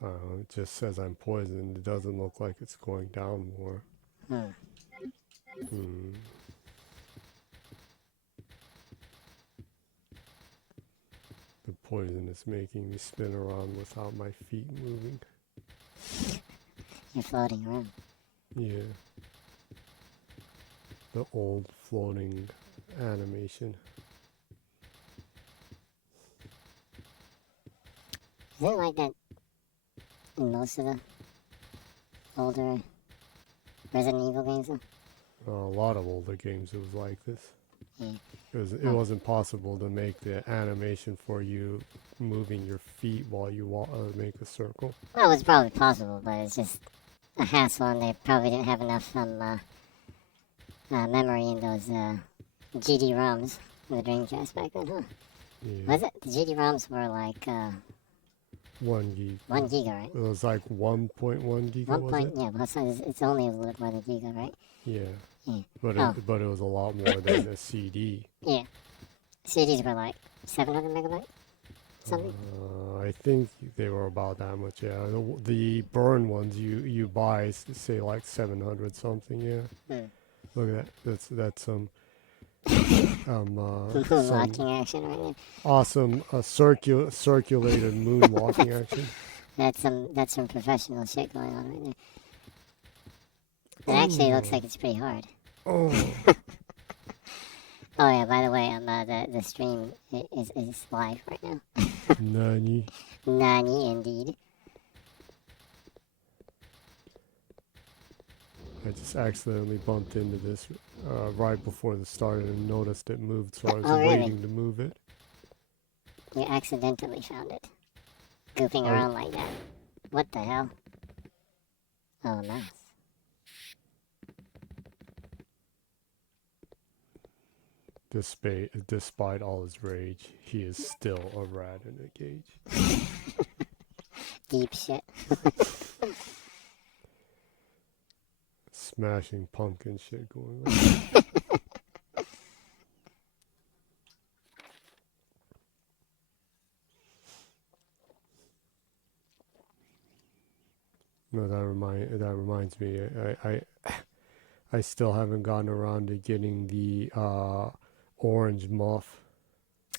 It just says I'm poisoned. It doesn't look like it's going down more. Hmm. The poison is making me spin around without my feet moving. You're floating around. Yeah. The old floating animation. Is it like that in most of the older Resident Evil games though? A lot of older games it was like this. Yeah. It wasn't possible to make the animation for you moving your feet while you make a circle. Well, it was probably possible, but it's just a hassle, and they probably didn't have enough memory in those GD-ROMs, the Dreamcast back then, huh? Yeah. Was it? The GD-ROMs were like 1 gig. 1 giga, right? It was like 1.1 giga, was it? Yeah, well, it's only a little more than giga, right? Yeah. Yeah. But it was a lot more than a CD. Yeah. CDs were like 700 megabyte? Something? I think they were about that much, yeah. The burn ones you buy say like 700 something, yeah. Look at that. That's some Locking action right there. awesome circulated moonwalking action. That's some professional shit going on right there. It actually looks like it's pretty hard. Oh. Oh yeah, by the way, the stream is live right now. Nani. Nani, indeed. I just accidentally bumped into this right before the start and noticed it moved, so I was really? waiting to move it. You accidentally found it. Goofing around like that. What the hell? Oh, nice. Despite all his rage, he is still a rat in a cage. Deep shit. Smashing pumpkin shit going on. No, that reminds me. I still haven't gotten around to getting the orange muff.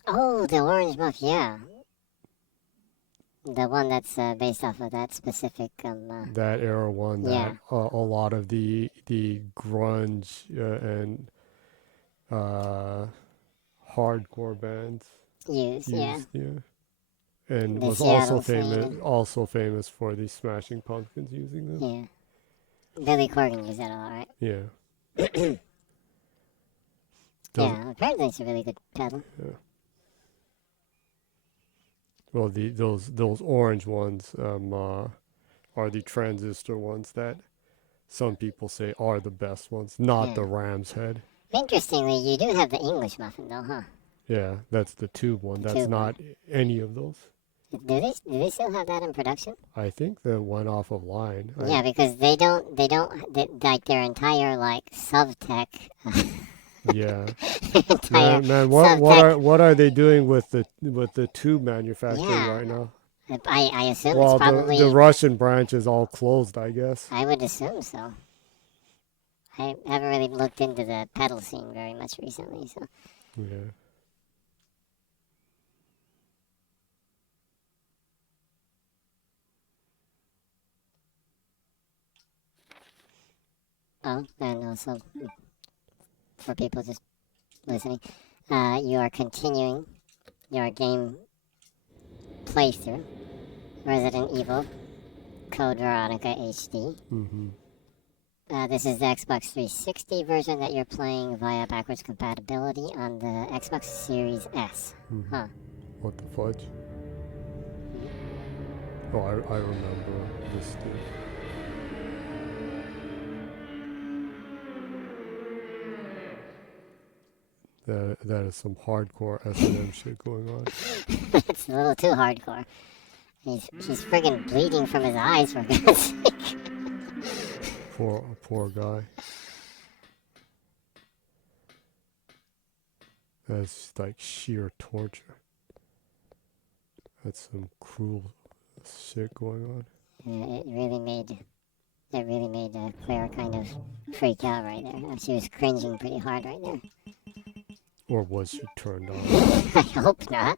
Oh, the orange muff, yeah. The one that's based off of that specific That era one that yeah. A lot of the grunge and hardcore bands used, yeah. And The was Seattle also famous for the Smashing Pumpkins using them. Yeah. Billy Corgan used that a lot, right? Yeah. Yeah, apparently it's a really good pedal. Yeah. Well, those orange ones are the transistor ones that some people say are the best ones, not the Ram's Head. Interestingly, you do have the English muffin, though, huh? Yeah, that's the tube one. That's not any of those. Do they still have that in production? I think that went off of line. Yeah, because they don't like their entire like Sovtech. Yeah. Man, what are they doing with the tube manufacturing right now? I assume it's probably the Russian branch is all closed, I guess. I would assume so. I haven't really looked into the pedal scene very much recently, so. Yeah. Oh, and also for people just listening, you are continuing your game playthrough, Resident Evil, Code Veronica HD. Mm-hmm. This is the Xbox 360 version that you're playing via backwards compatibility on the Xbox Series S. Mm-hmm. Huh. What the fudge? Oh, I remember this thing. That is some hardcore S&M shit going on. It's a little too hardcore. He's friggin' bleeding from his eyes, for God's sake. Poor guy. That's like sheer torture. That's some cruel shit going on. It really made Claire kind of freak out right there. She was cringing pretty hard right there. Or was she turned on? I hope not.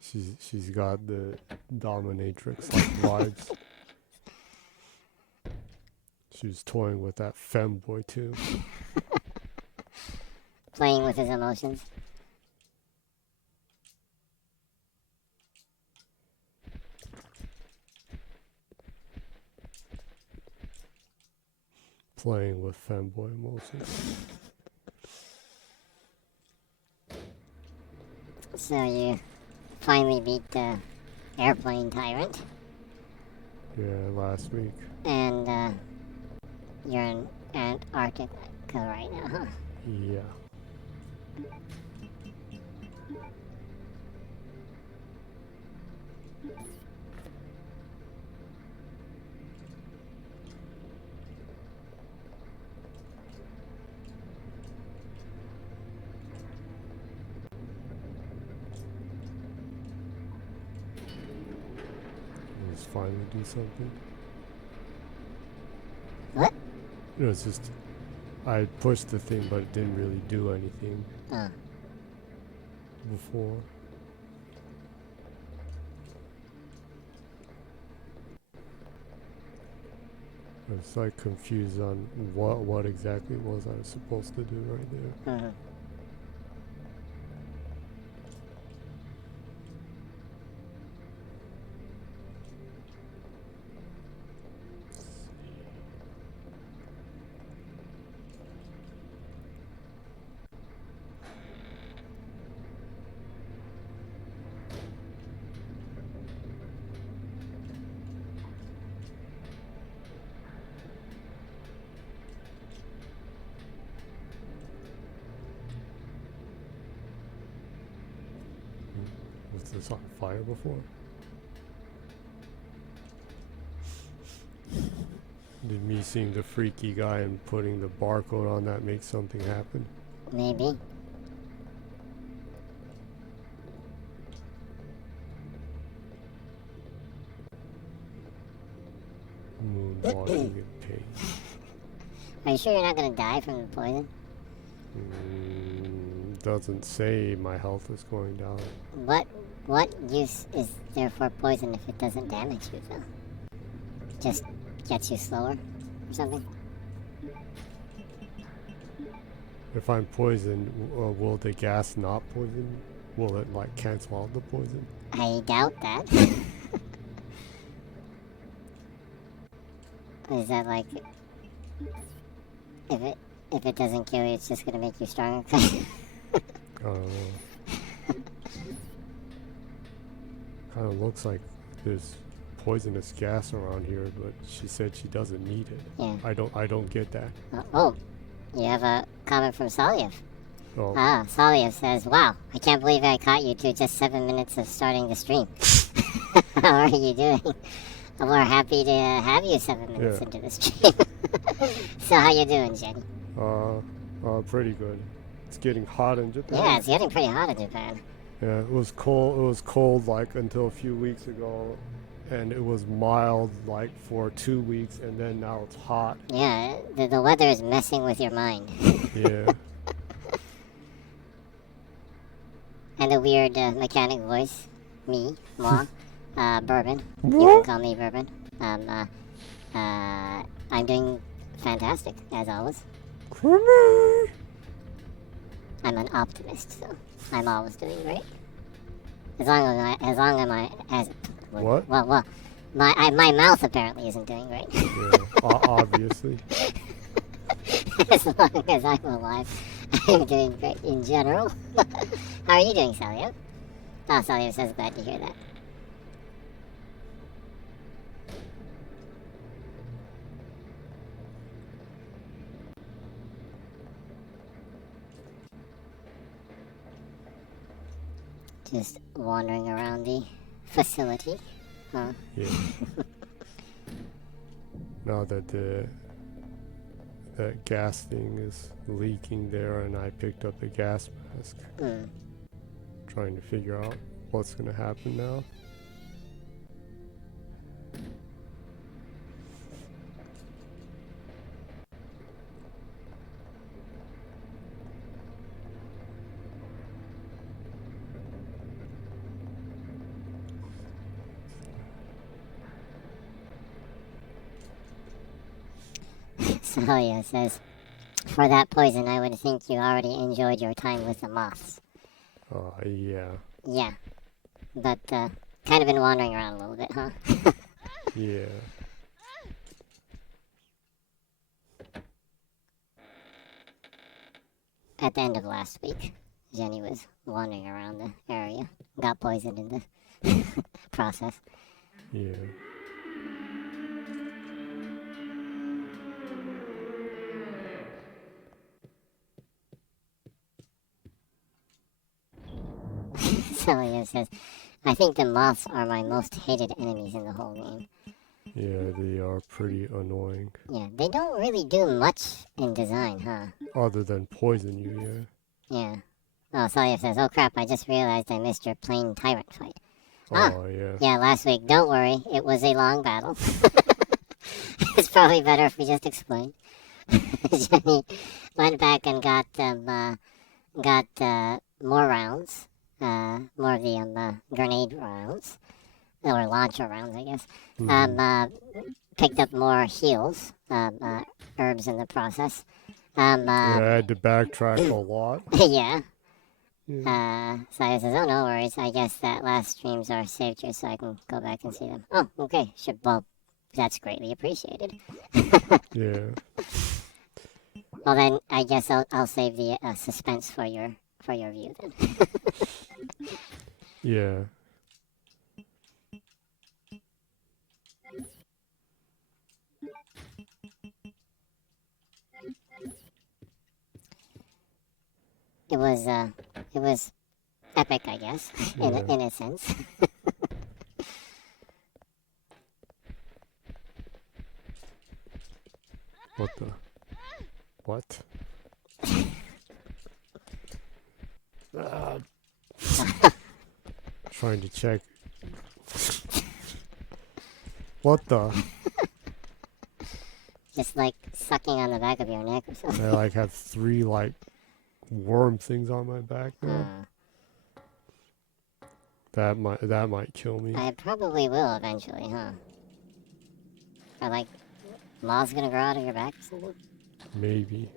She's got the dominatrix like vibes. She was toying with that femboy too. Playing with his emotions. Playing with femboy emotions. So you finally beat the airplane tyrant, Yeah, last week. and you're in Antarctica right now, huh? Yeah. Let's finally do something. What? It was just, I pushed the thing, but it didn't really do anything Oh. before. I was like confused on what exactly it was I was supposed to do right there. Mm-hmm. Was this on fire before? Did me seeing the freaky guy and putting the barcode on that make something happen? Maybe. Moonwalking in pain. Are you sure you're not gonna die from the poison? Doesn't say my health is going down. What use is there for poison if it doesn't damage you, though? Just gets you slower or something? If I'm poisoned, will the gas not poison me? Will it like cancel out the poison? I doubt that. Is that like if it doesn't kill you, it's just gonna make you stronger? I don't know. Kind of looks like there's poisonous gas around here, but she said she doesn't need it. Yeah. I don't get that. Oh, you have a comment from Saliev. Oh, Saliev says, "Wow, I can't believe I caught you to just 7 minutes of starting the stream. How are you doing? We're happy to have you 7 minutes Yeah. into the stream. So how you doing, Jenny? pretty good. It's getting hot in Japan. Yeah, it's getting pretty hot in Japan. Yeah, it was cold. It was cold like until a few weeks ago, and it was mild like for 2 weeks, and then now it's hot. Yeah, the weather is messing with your mind. Yeah. And a weird mechanic voice. Me, moi, Bourbon. You can call me Bourbon. I'm doing fantastic, as always. I'm an optimist, so I'm always doing great. As long as What? Well, my mouth apparently isn't doing great. Yeah, obviously. As long as I'm alive, I'm doing great in general. How are you doing, Salio? Oh, Salio says glad to hear that. Just wandering around the facility, huh? Yeah. Now that that gas thing is leaking there, and I picked up the gas mask, trying to figure out what's gonna happen now. Salia says, for that poison, I would think you already enjoyed your time with the moths. Yeah. Yeah, but kind of been wandering around a little bit, huh? Yeah. At the end of last week, Jenny was wandering around the area, got poisoned in the process. Yeah. Celia says, I think the moths are my most hated enemies in the whole game. Yeah, they are pretty annoying. Yeah, they don't really do much in design, huh? Other than poison you, yeah. Yeah. Oh, Celia says, oh crap, I just realized I missed your plane tyrant fight. Oh, yeah. Yeah, last week. Don't worry, it was a long battle. It's probably better if we just explain. Jenny went back and got more rounds, more of the grenade rounds, or launcher rounds, I guess. Picked up more heals, herbs in the process. Yeah, I had to backtrack a lot. Yeah. Yeah. Saya says, oh, no worries. I guess that last streams are saved here so I can go back and see them. Oh, okay. Sure. Well, that's greatly appreciated. Yeah. Well, then I guess I'll save the suspense for your view then. Yeah. It was epic, I guess, in a sense. What the? What? Trying to check. What the? Just like sucking on the back of your neck or something. I like have 3 like worm things on my back now. That might kill me. I probably will eventually, huh? Or like moths gonna grow out of your back or something? Maybe.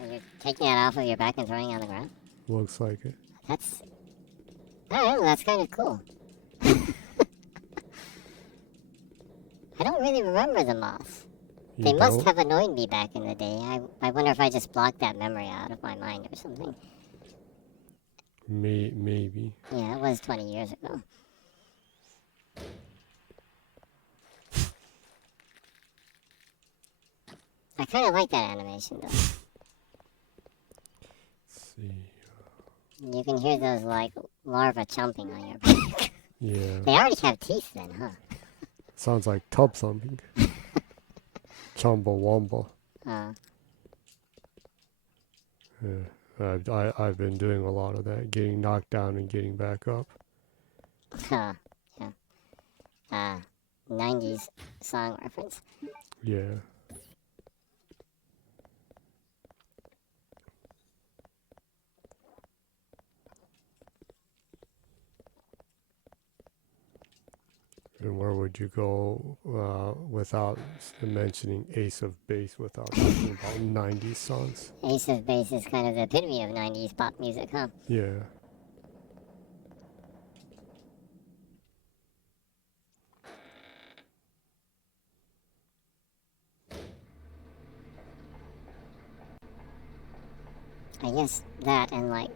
Or you're taking it off of your back and throwing it on the ground? Looks like it. That's... I don't know, that's kind of cool. I don't really remember the moths. They must have annoyed me back in the day. I wonder if I just blocked that memory out of my mind or something. Maybe. Yeah, it was 20 years ago. I kind of like that animation, though. Let's see. You can hear those, like, larvae chomping on your back. Yeah. They already have teeth then, huh? Sounds like tub thumping. Chumbawamba. Yeah. I've been doing a lot of that, getting knocked down and getting back up. Yeah. 90s song reference. Yeah. And where would you go without mentioning Ace of Base without talking about 90s songs? Ace of Base is kind of the epitome of 90s pop music, huh? Yeah. I guess that and, like,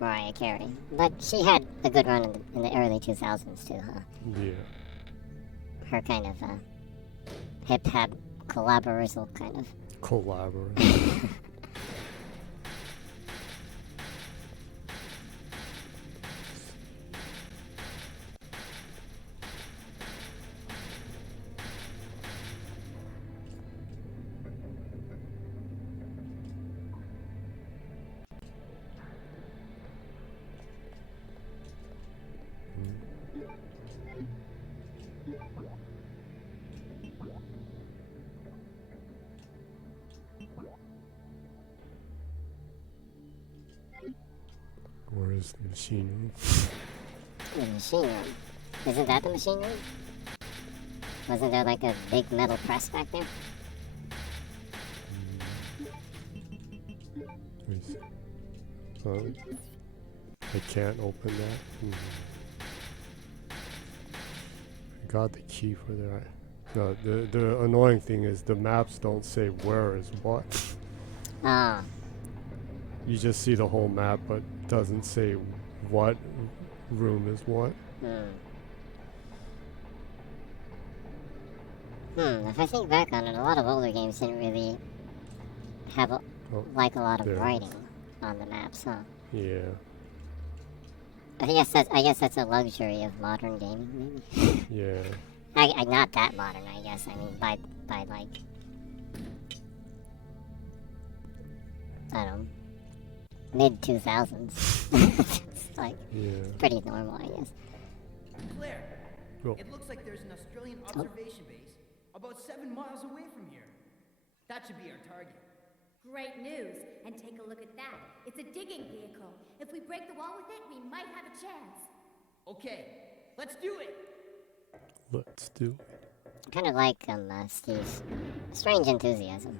Mariah Carey. But she had a good run in the early 2000s, too, huh? Yeah. Her kind of hip-hop collaborational kind of. Collaborate. just the machine room. The machine room. Isn't that the machine room? Wasn't there like a big metal press back there? Let me see. I can't open that. I got the key for that. No, the annoying thing is the maps don't say where is what. Oh. You just see the whole map, but doesn't say what room is what. If I think back on it, a lot of older games didn't really have a lot of writing on the maps, huh? Yeah. I guess that's a luxury of modern gaming, maybe. Yeah. I not that modern, I guess. I mean, by like, I don't know, mid 2000s. It's like pretty normal, I guess. Claire, Cool. it looks like there's an Australian observation base about 7 miles away from here. That should be our target. Great news. And take a look at that. It's a digging vehicle. If we break the wall with it, we might have a chance. Okay, let's do it. Let's do it. Kind of like Steve's strange enthusiasm.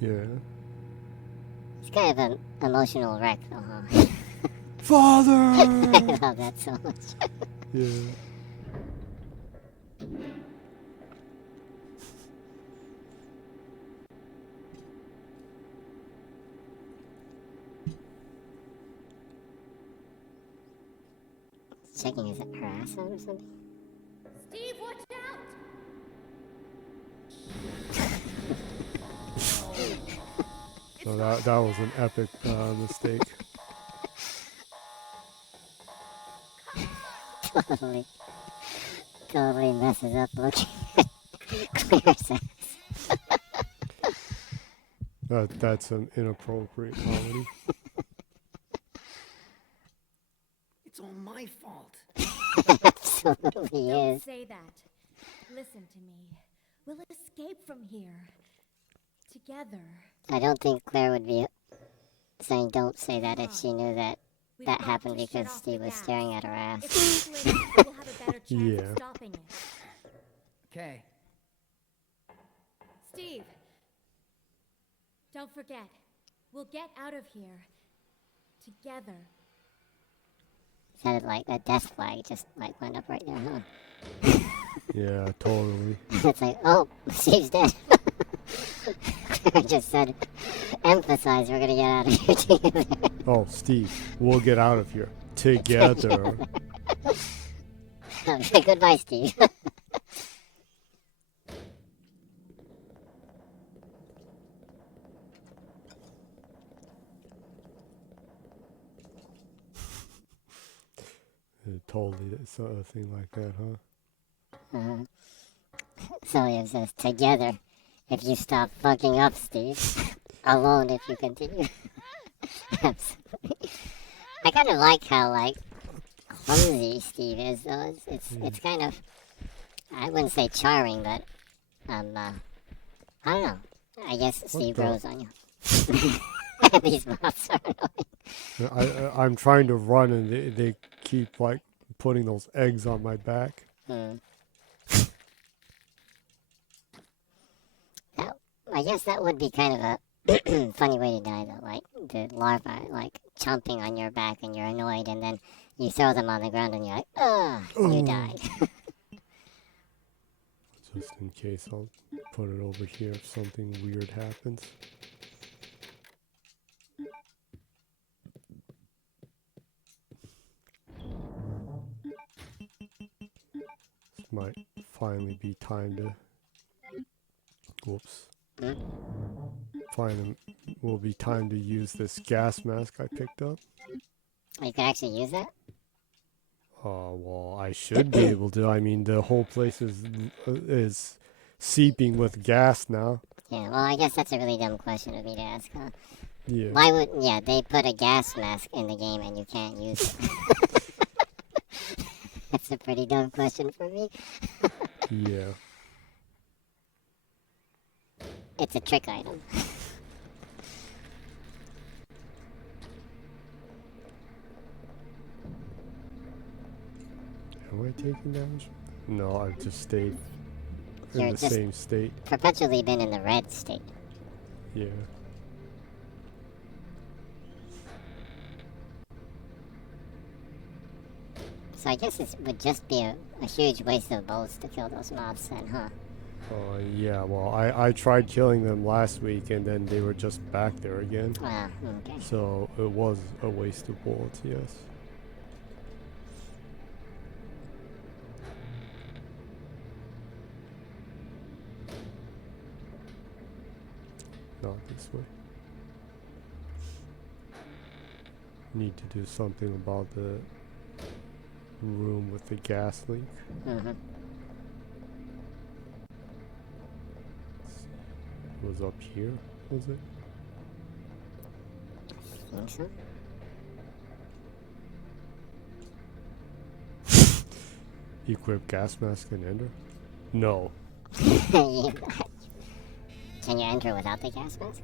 Yeah. He's kind of an emotional wreck, though, huh? Father! I love that so much. Yeah. Checking his her ass out or something? Steve, watch out! So that was an epic mistake. Totally messes up looking at Claire's ass. That's an inappropriate comedy. It's all my fault. Absolutely Don't is. say that. Listen to me. We'll escape from here. Together. I don't think Claire would be saying don't say that if she knew that We've that got happened to shut because off Steve the was gas. staring at her ass. If we split it, we'll have a better chance Yeah. of stopping it. Okay. Steve, don't forget. We'll get out of here. Together. Sounded like a death flag just like went up right there, huh? Yeah, totally. It's like, oh, Steve's dead. Claire just said, emphasize we're gonna get out of here together. Oh, Steve, we'll get out of here together. Goodbye, Steve. Totally, it's a thing like that, huh? So it says, together, if you stop fucking up, Steve. Alone if you continue. Absolutely. I kind of like how, like, clumsy Steve is, though. It's kind of, I wouldn't say charming, but, I don't know. I guess Steve grows on you. These moths are annoying. I'm trying to run and they keep like putting those eggs on my back. I guess that would be kind of a funny way to die, though. Like the larvae, like chomping on your back, and you're annoyed, and then you throw them on the ground, and you're like, "Ugh," you died. Just in case, I'll put it over here if something weird happens. This might finally be time to. Whoops. Finally, will be time to use this gas mask I picked up. You can actually use that. Well, I should be able to. I mean, the whole place is seeping with gas now. Yeah. Well, I guess that's a really dumb question of me to ask, huh? Yeah. Why would they put a gas mask in the game and you can't use it? That's a pretty dumb question for me. Yeah. It's a trick item. I taking damage? No, I've just stayed You're in the just same state. perpetually been in the red state. Yeah. So I guess it would just be a huge waste of bullets to kill those mobs then, huh? Yeah, well, I tried killing them last week and then they were just back there again. Ah, okay. So it was a waste of bullets, yes. Not this way. Need to do something about the room with the gas leak. Mm-hmm. It was up here, was it? Think so? Equip gas mask and ender? No. Can you enter without the gas mask?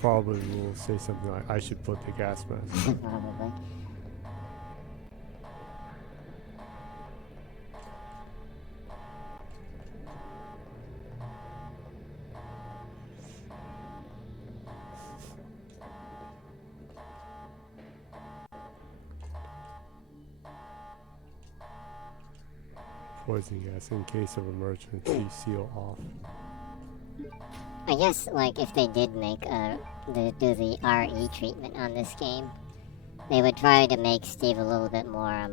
Probably will say something like, I should put the gas mask. Probably. Poison gas in case of emergency, seal off. I guess, like, if they did make do the RE treatment on this game, they would try to make Steve a little bit more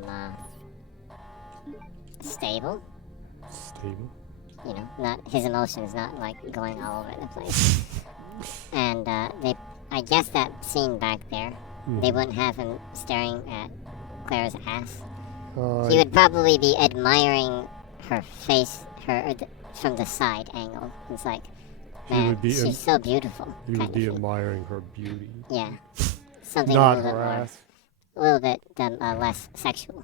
stable. Stable? You know, not his emotions not like going all over the place. And I guess that scene back there, they wouldn't have him staring at Claire's ass. He would probably be admiring her face, from the side angle. It's like, man, she's so beautiful. He would be admiring her beauty. Yeah, something Not a little her bit more, ass. a little bit less sexual.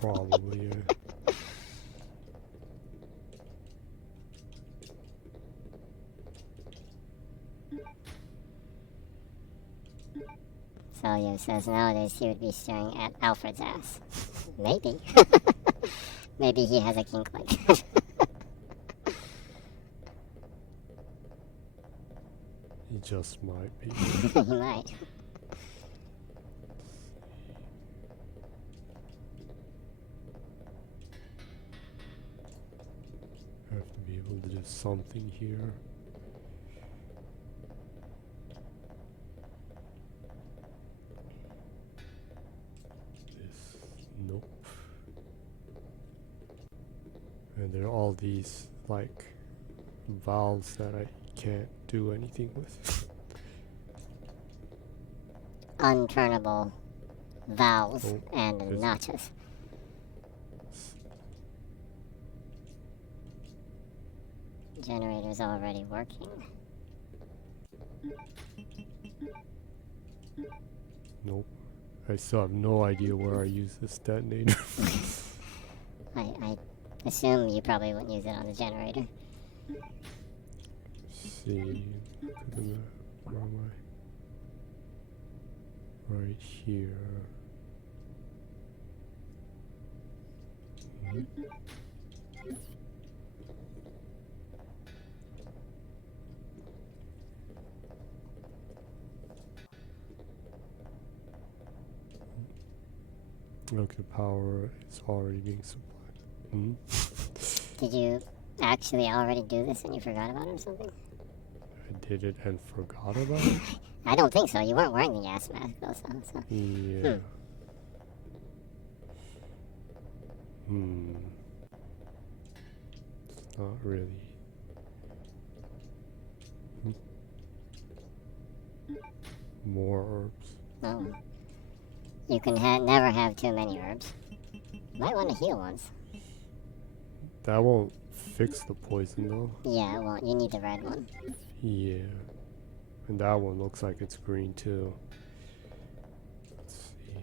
Probably, yeah. Salio says nowadays he would be staring at Alfred's ass. Maybe. Maybe he has a kink like that. He just might be. He might. Have to be able to do something here. Nope. And there are all these, like, valves that I can't do anything with. Unturnable valves Oh, and there's- notches. Generator's already working. Nope. I still have no idea where I use this detonator. I assume you probably wouldn't use it on the generator. See, look at the map. Where am I? Right here. Mhm. Okay, power is already being supplied. Hmm? Did you actually already do this and you forgot about it or something? I did it and forgot about it? I don't think so. You weren't wearing the gas mask though, so. Yeah. It's not really. Hmm. More herbs. Oh. You can never have too many herbs. Might want to heal once. That won't fix the poison though. Yeah, well, you need the red one. Yeah. And that one looks like it's green too. Let's see.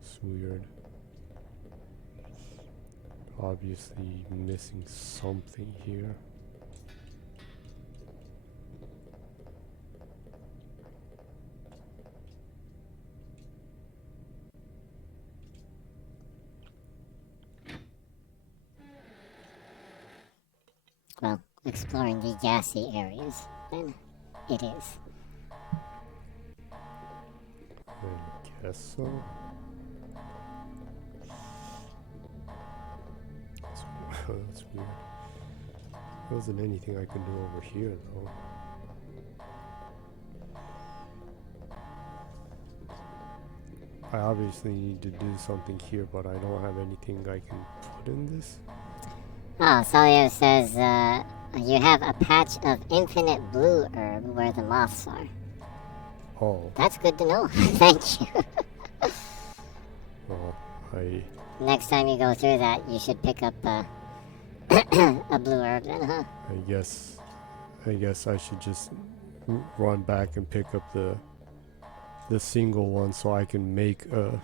It's weird. Obviously missing something here. exploring the gassy areas, then it is. I guess so. That's weird. There wasn't anything I could do over here, though. I obviously need to do something here, but I don't have anything I can put in this. Oh, Solio says, you have a patch of infinite blue herb where the moths are. Oh, That's good to know. Thank you. well, Next time you go through that, you should pick up a blue herb then, huh? I guess I should just run back and pick up the single one so I can make the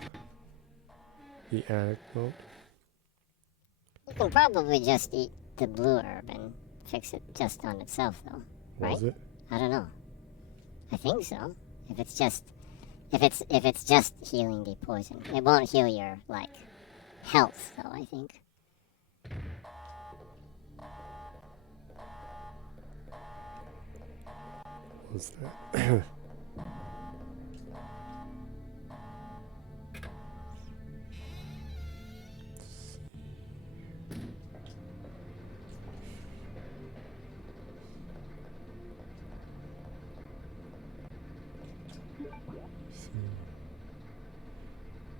anecdote. You can probably just eat the blue herb and fix it just on itself, though. Was Right? it? I don't know. I think so. If it's just healing the poison, it won't heal your health, though. I think. Was that?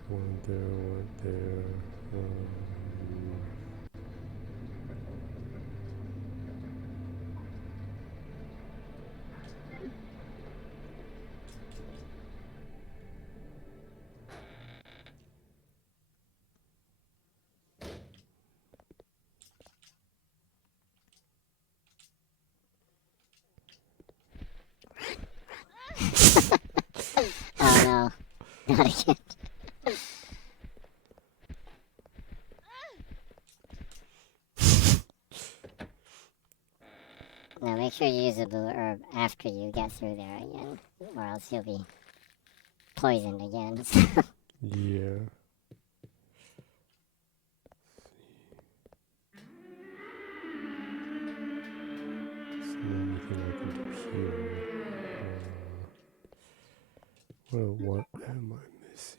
One there. Oh no, not again. Now make sure you use the blue herb after you get through there again, or else you'll be poisoned again. Yeah. Anything I can do here? Well, what am I missing?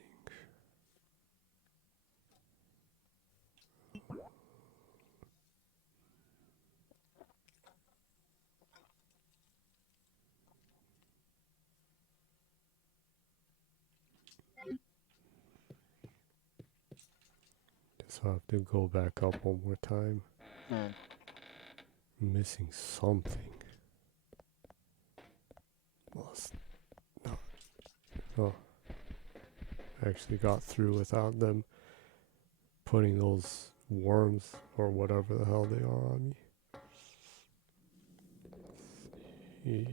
Guess I'll have to go back up one more time. I'm missing something. Must not. Oh. I actually got through without them putting those worms or whatever the hell they are on me.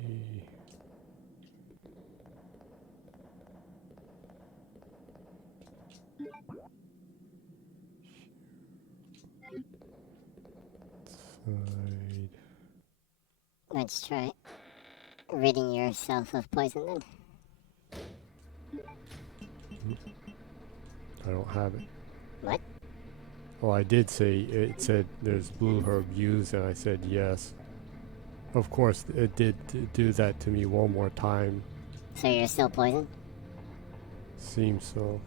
Side. Let's try ridding yourself of poison then. I don't have it. What? Well, I did say, it said there's blue herb used, and I said yes. Of course, it did do that to me one more time. So you're still poisoned? Seems so.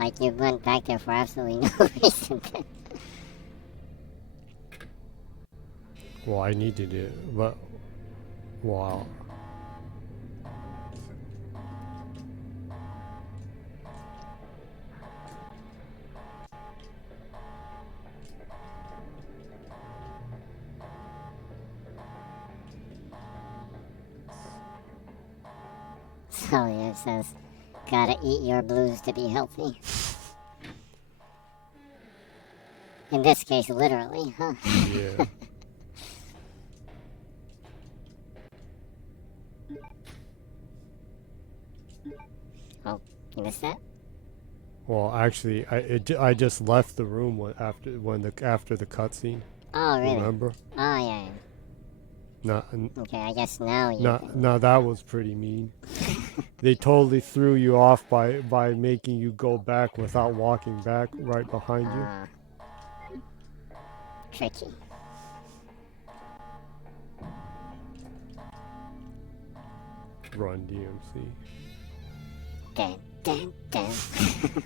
Like you went back there for absolutely no reason then. Well, I needed it, but... Wow. So it says, gotta eat your blues to be healthy. In this case, literally, huh? Yeah. Oh, you missed that? Well, actually, I just left the room after the cutscene. Oh, really? Remember? Oh, yeah. Okay, I guess now you can. No, that was pretty mean. They totally threw you off by making you go back without walking back right behind you. tricky. Run DMC. Dun, dun, dun.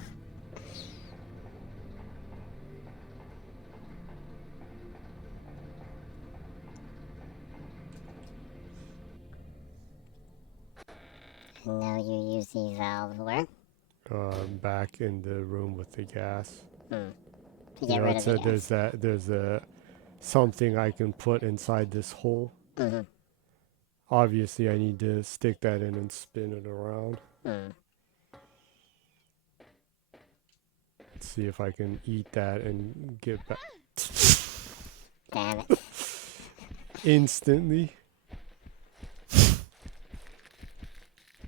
And now you use the valve where? Back in the room with the gas. To get rid of the gas. There's a something I can put inside this hole. Mm-hmm. Obviously, I need to stick that in and spin it around. Let's see if I can eat that and get back. Damn it. Instantly.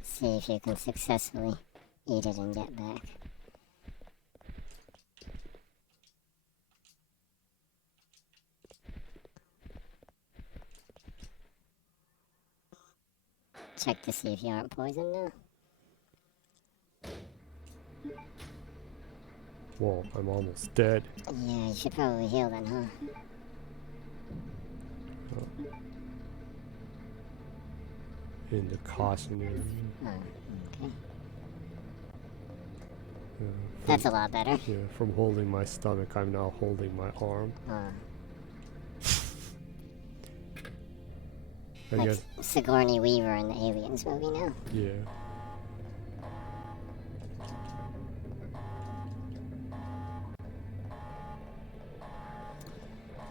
See if you can successfully eat it and get back. Check to see if you aren't poisoned now. Whoa, I'm almost dead. Yeah, you should probably heal then, huh? In the cautionary. Oh, okay. From, That's a lot better. yeah, from holding my stomach, I'm now holding my arm. I Like guess, Sigourney Weaver in the Aliens movie now. yeah.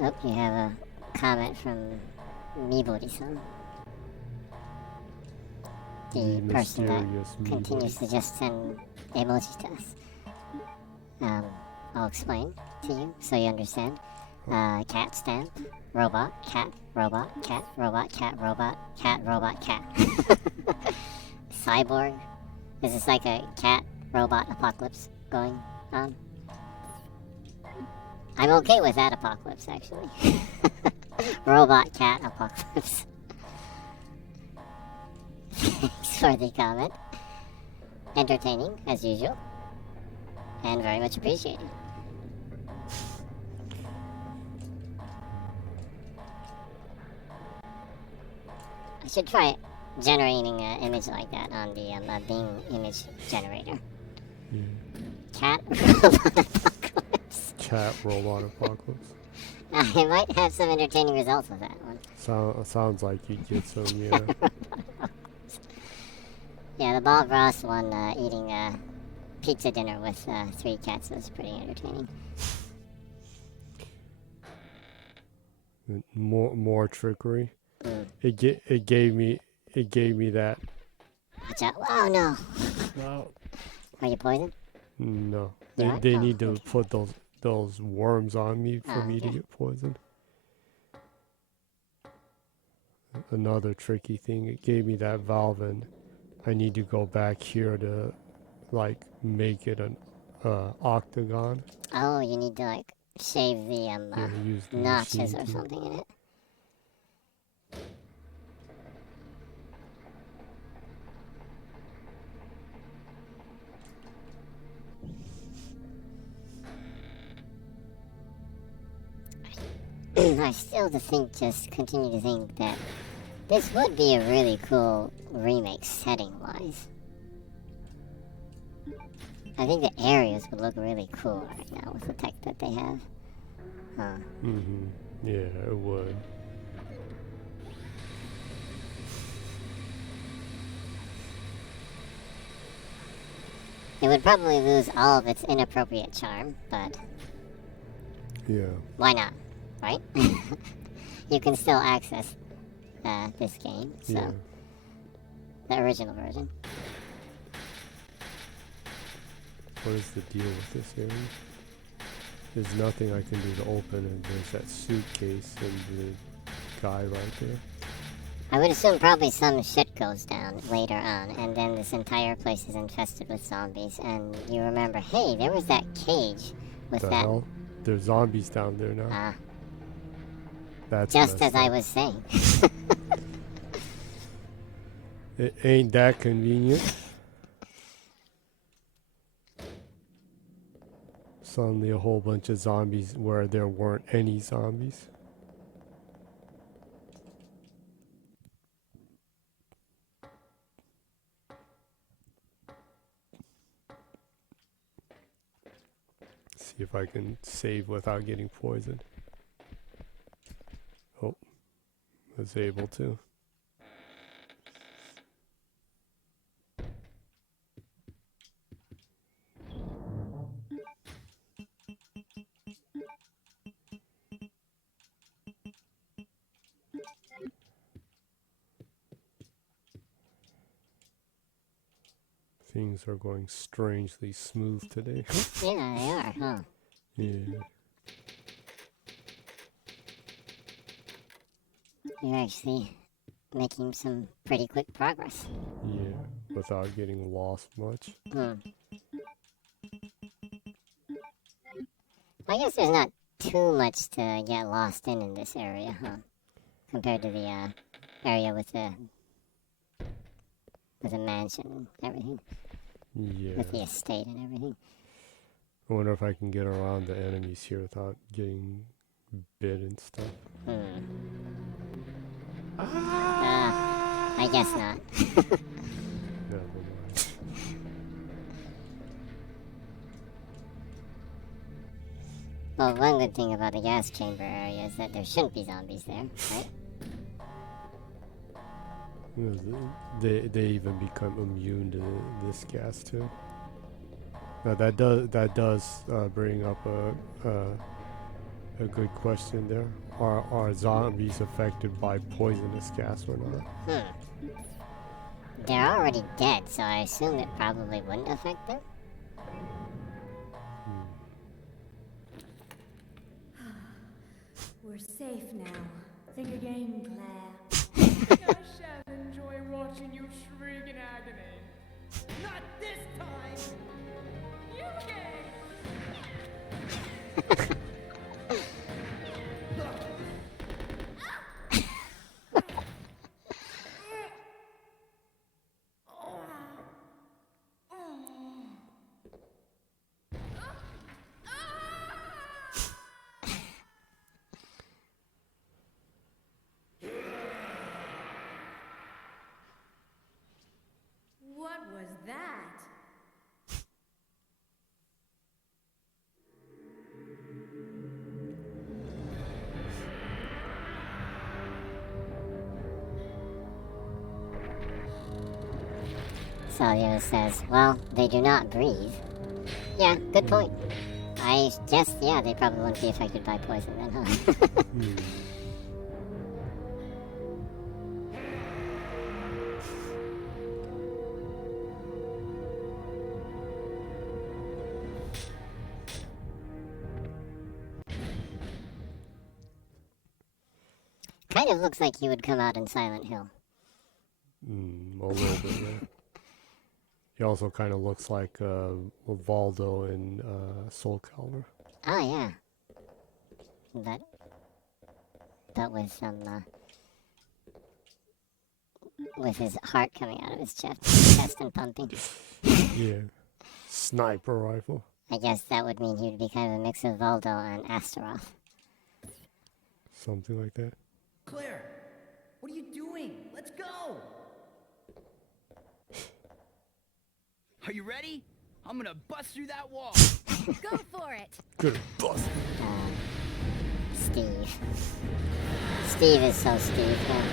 Oh, you have a comment from Mibori-san. The person that mysterious continues to just send emojis to us. I'll explain to you so you understand. Cat stamp, robot, cat, robot, cat, robot, cat, robot, cat, robot, cat. Cyborg. Is this like a cat robot apocalypse going on? I'm okay with that apocalypse, actually. Robot cat apocalypse. Thanks for the comment. Entertaining, as usual. And very much appreciated. I should try generating an image like that on the Bing image generator. Yeah. Cat robot apocalypse. Cat robot apocalypse. I might have some entertaining results with that one. Sounds like you'd get some, yeah. Yeah, the Bob Ross one, eating pizza dinner with 3 cats was pretty entertaining. More trickery. It gave me that. Watch out. Oh no! No. Are you poisoned? No. Yeah? They Oh, need to okay. put those worms on me for me to okay. get poisoned. Another tricky thing, it gave me that valve and I need to go back here to like make it an octagon. Oh, you need to like shave the Yeah, use the notches machine or to- something in it. I still continue to think that this would be a really cool remake setting-wise. I think the areas would look really cool right now with the tech that they have. Huh. Mm-hmm. Yeah, it would. It would probably lose all of its inappropriate charm, but Yeah. why not, right? You can still access this game, so Yeah. the original version. What is the deal with this area? There's nothing I can do to open it. There's that suitcase and the guy right there. I would assume probably some shit goes down later on, and then this entire place is infested with zombies, and you remember, hey, there was that cage with The that. hell? There's zombies down there now. Ah, That's just messed as I up. was saying. It ain't that convenient. Suddenly a whole bunch of zombies where there weren't any zombies. See if I can save without getting poisoned. Oh, was able to. Things are going strangely smooth today. Yeah, they are, huh? Yeah. You're actually making some pretty quick progress. Yeah, without getting lost much. Hmm. I guess there's not too much to get lost in this area, huh? Compared to the area with the mansion and everything, Yeah. with the estate and everything. I wonder if I can get around the enemies here without getting bit and stuff. I guess not. Never mind. Well, one good thing about the gas chamber area is that there shouldn't be zombies there, right? They even become immune to this gas too. Now that does bring up a good question there. Are zombies affected by poisonous gas or not? They're already dead, so I assume it probably wouldn't affect them. We're safe now. Think again, Claire. I shall enjoy watching you shriek in agony. Not this time! You again! What was that? Salio says, well, they do not breathe. Yeah, good point. I guess, yeah, they probably wouldn't be affected by poison then, huh? Kind of looks like you would come out in Silent Hill. A little bit, yeah. He also kind of looks like Valdo in Soul Calibur. Oh, yeah. But with some, with his heart coming out of his chest and pumping. Yeah. Sniper rifle. I guess that would mean he'd be kind of a mix of Valdo and Astaroth. Something like that. Claire, what are you doing? Let's go! Are you ready? I'm gonna bust through that wall. Go for it. Good bust. Steve. Steve is so Steve, yeah.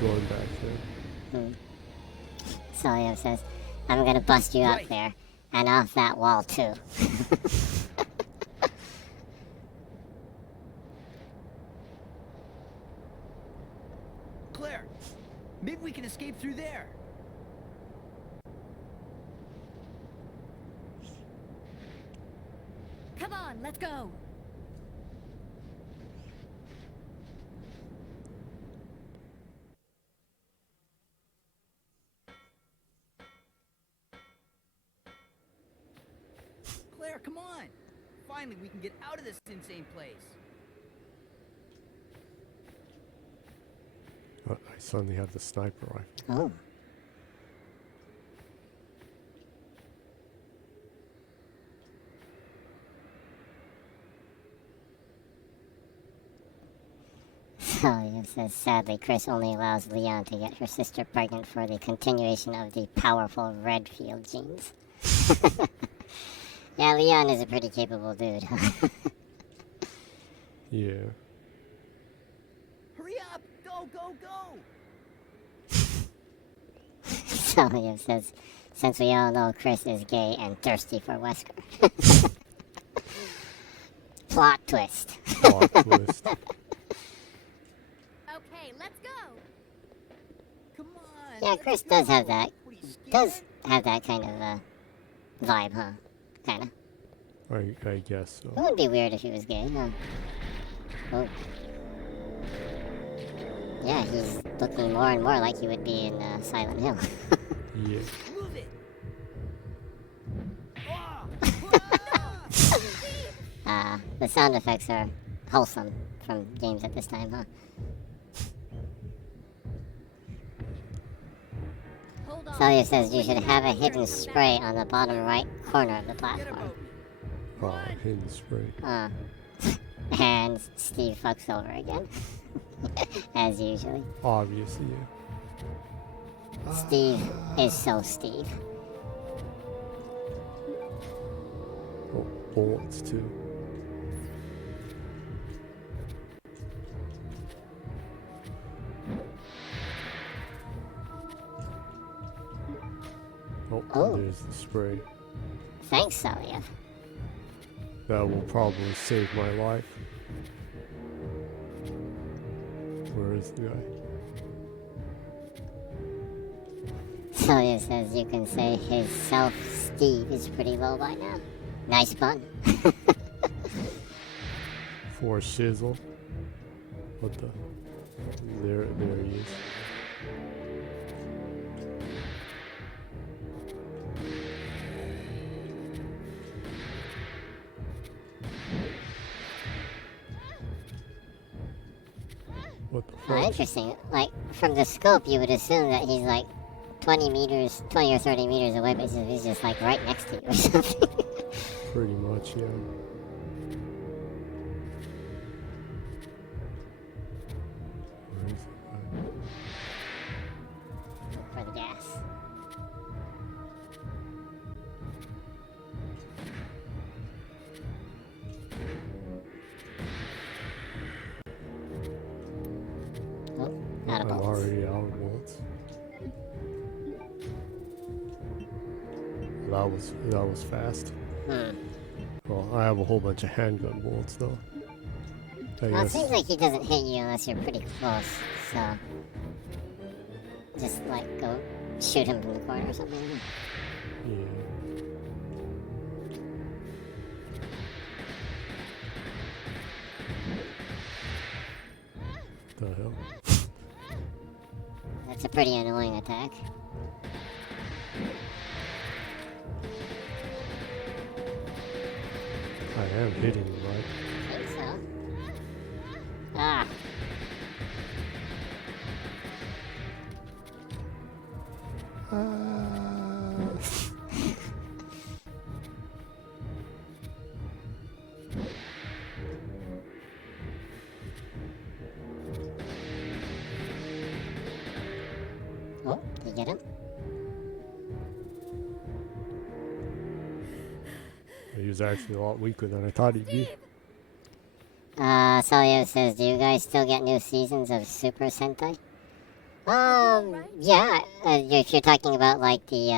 Going back there. Salio says, I'm gonna bust you up Right. there, and off that wall too. Claire, maybe we can escape through there. Come on, let's go. finally we can get out of this insane place. I suddenly have the sniper rifle. Oh. It says, sadly, Chris only allows Leon to get her sister pregnant for the continuation of the powerful Redfield genes. Yeah, Leon is a pretty capable dude. Yeah. Hurry up! Go, go, go! It says, since we all know Chris is gay and thirsty for Wesker. Plot twist. Plot twist. Okay, let's go. Come on! Yeah, let's Chris does go. have that. What, are you scared? Does have that kind of vibe, huh? Kinda. I guess It so. would be weird if he was gay, huh? Oh. Yeah, he's looking more and more like he would be in Silent Hill. Yeah. Move it! Ah! The sound effects are wholesome from games at this time, huh? Hold on. Celia says you should have a hidden spray on the bottom right corner of the Forget platform. about me. Oh, hidden spray. And Steve fucks over again. As usually. Obviously, yeah. Steve is so Steve. Oh, bullets too. Oh, Oh. there's the spray. Thanks, Celia. That will probably save my life. Where is the guy? Celia says you can say his self Steve is pretty low by now. Nice pun. For shizzle. What the? There he is. What the Oh, fuck? interesting. Like, from the scope, you would assume that he's like 20 or 30 meters away, but he's just like right next to you or something. Pretty much, yeah. Where is it? For the gas. Oh, out of I'm bullets. already out of bullets. That was fast. Hmm. Well, I have a whole bunch of handgun bullets though. I Well, it guess. seems like he doesn't hit you unless you're pretty close, so... Just, like, go shoot him from the corner or something. Yeah. The hell? That's a pretty annoying attack. I am hitting you, right? I think so. Ah. Oh, did you get him? He was actually a lot weaker than I thought he'd be. Salio says, do you guys still get new seasons of Super Sentai? Yeah, if you're talking about, like, the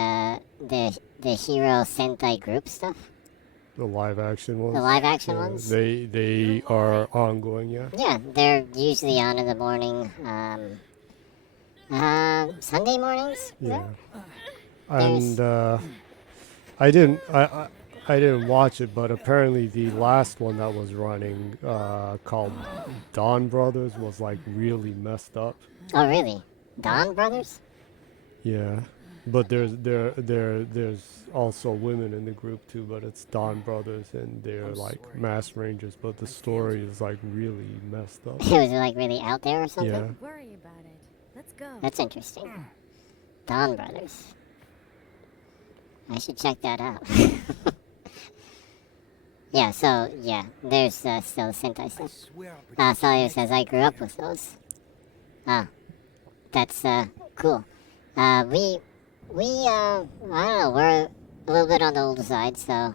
Hero Sentai group stuff? The live action ones. The live action Yeah, ones? They are ongoing, yeah. Yeah, they're usually on in the morning, Sunday mornings? Is Yeah. that- And I didn't watch it, but apparently the last one that was running, called Dawn Brothers, was like really messed up. Oh, really? Dawn Brothers? Yeah. But there's also women in the group too, but it's Dawn Brothers and they're I'm like sorry. mass rangers, but the story is like really messed up. It was like really out there or something. Yeah. Don't worry about it. Let's go. That's interesting. Dawn Brothers. I should check that out. Yeah, so, yeah, there's still Sentai I stuff. swear I'll protect you Salia next says, I grew up with those. Ah, that's, cool. I don't know, we're a little bit on the older side, so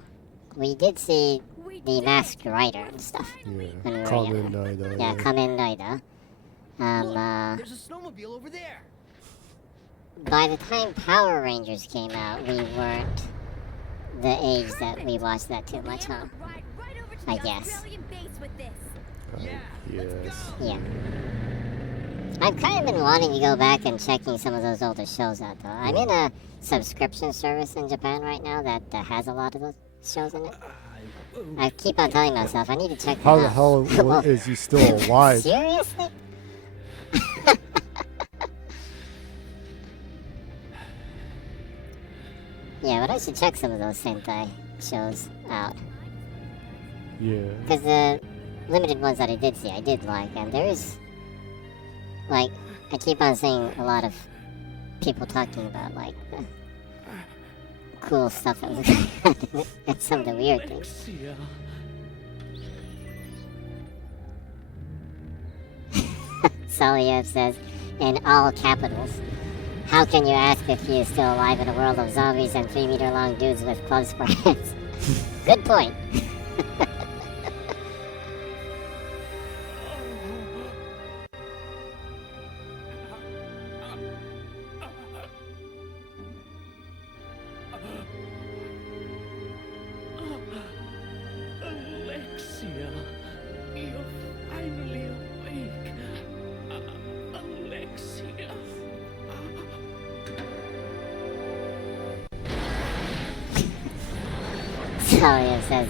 we did see We the did Masked it. Rider and stuff. Yeah. When we were Kamen young. Rider. Yeah, Kamen Rider. Look, there's a snowmobile over there. By the time Power Rangers came out, we weren't the age that we watched that too We'll be much, able huh? to ride right over to I the guess. Australian base with this. Yeah, Yes. let's go. Yeah. I've kind of been wanting to go back and checking some of those older shows out, though. I'm in a subscription service in Japan right now that has a lot of those shows in it. I keep on telling myself I need to check them How the out. hell Well, is he still alive? Seriously? Yeah, but I should check some of those Sentai shows out. Yeah. Because the limited ones that I did see, I did like. And there is, like, I keep on seeing a lot of people talking about, like, the cool stuff that was going on and some of the weird things. Saliev says, in all capitals, how can you ask if he is still alive in a world of zombies and 3-meter-long dudes with clubs for hands? Good point. Alexia, you're finally awake. Alexia. Saliev says,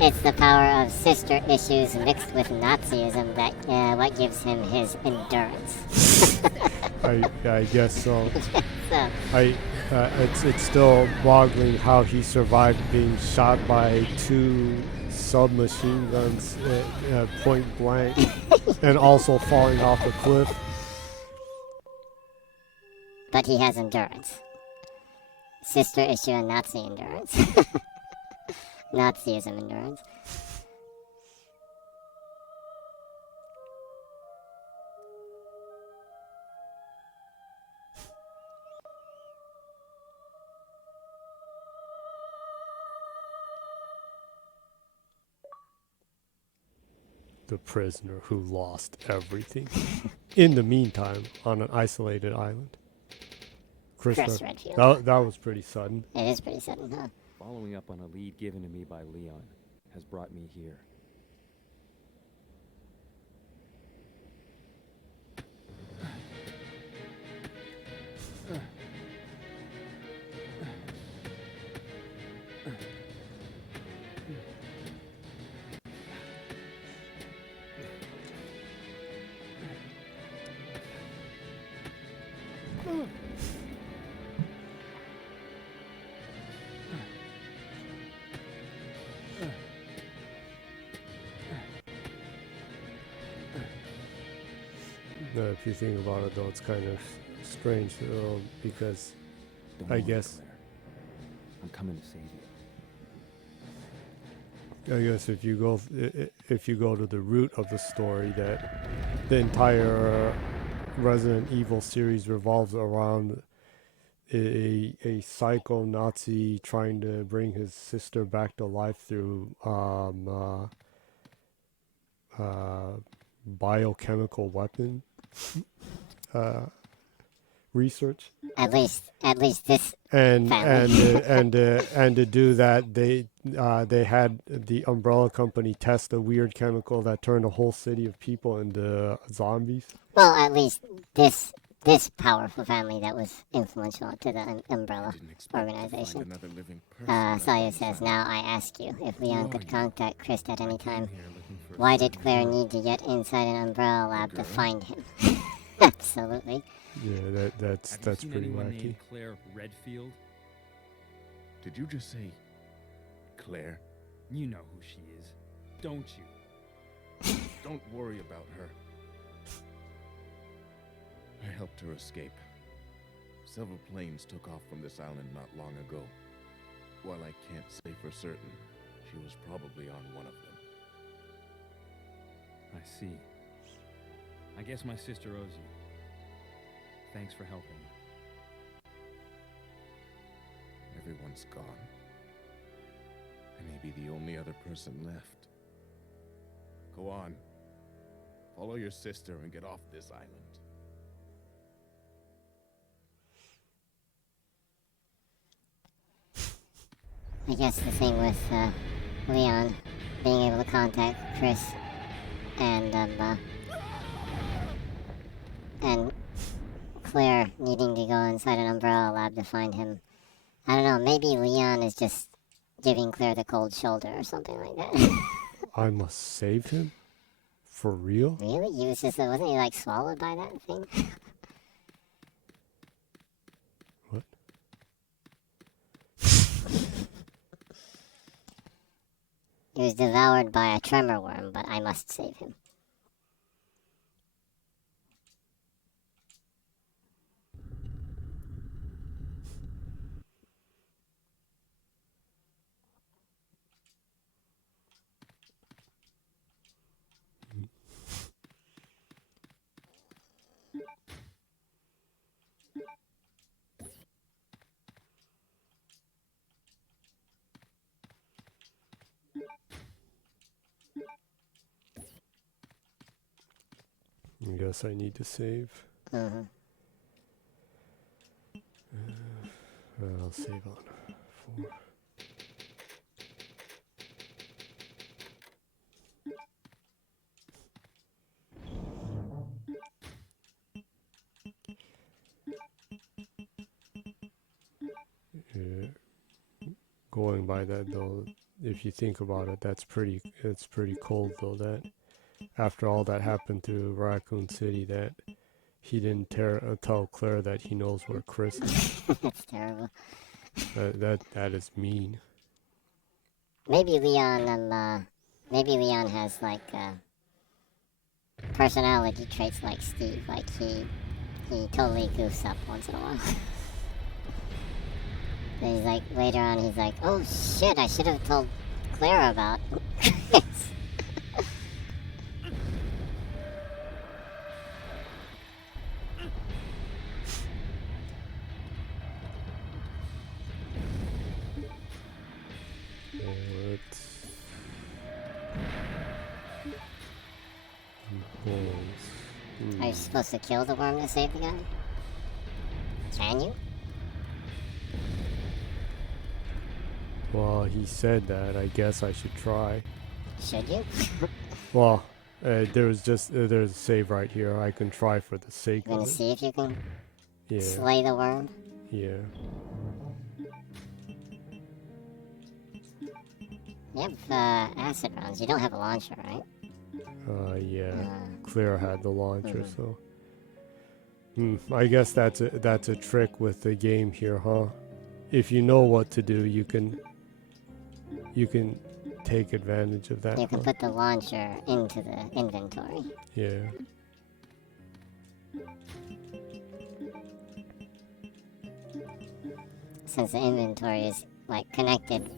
it's the power of sister issues mixed with Nazism that what gives him his endurance. I guess so. So, It's still boggling how he survived being shot by 2 submachine guns point blank and also falling off a cliff. but he has endurance. Sister issue and Nazi endurance. Nazism endurance. The prisoner who lost everything. In the meantime, on an isolated island. Chris Red- Redfield. that was pretty sudden. It is pretty sudden, huh? Following up on a lead given to me by Leon has brought me here. If you think about it, though, it's kind of strange because Don't I worry, guess Claire. I'm coming to save you. I guess if you go to the root of the story, that the entire Resident Evil series revolves around a psycho Nazi trying to bring his sister back to life through biochemical weapon research. At least this And family. and to do that, they had the Umbrella Company test a weird chemical that turned a whole city of people into zombies. Well, at least this powerful family that was influential to the Umbrella organization. Sawyer says, now I ask you, if Leon could contact Chris at any time, why did Claire need to get inside an Umbrella lab to find him? Absolutely. Yeah, that's Have you seen pretty anyone wacky. named Claire Redfield? Did you just say Claire? You know who she is, don't you? Don't worry about her. I helped her escape. Several planes took off from this island not long ago. While I can't say for certain, she was probably on one of them. I see. I guess my sister owes you. Thanks for helping. Everyone's gone. I may be the only other person left. Go on. Follow your sister and get off this island. I guess the thing with Leon being able to contact Chris and Claire needing to go inside an umbrella lab to find him. I don't know, maybe Leon is just giving Claire the cold shoulder or something like that. I must save him? For real? Really? He was just, wasn't he like swallowed by that thing? What? He was devoured by a tremor worm, but I must save him. I guess I need to save. Mm-hmm. I'll save on 4. Yeah. Going by that though, if you think about it, it's pretty cold though, that after all that happened to Raccoon City, that he didn't tell Claire that he knows where Chris is. That's terrible. That is mean. Maybe Leon has like personality traits like Steve. Like he totally goofs up once in a while. And he's like, later on, he's like, oh shit, I should have told Claire about Chris. Are you supposed to kill the worm to save the guy? Can you? Well, he said that. I guess I should try. Should you? Well, there's a save right here. I can try for the sake You're of gonna it. see if you can Yeah. slay the worm? Yeah. You have acid rounds. You don't have a launcher, right? Yeah. Claire had the launcher, so. I guess that's a trick with the game here, huh? If you know what to do, you can take advantage of that. You can put the launcher into the inventory. Yeah. Since the inventory is like connected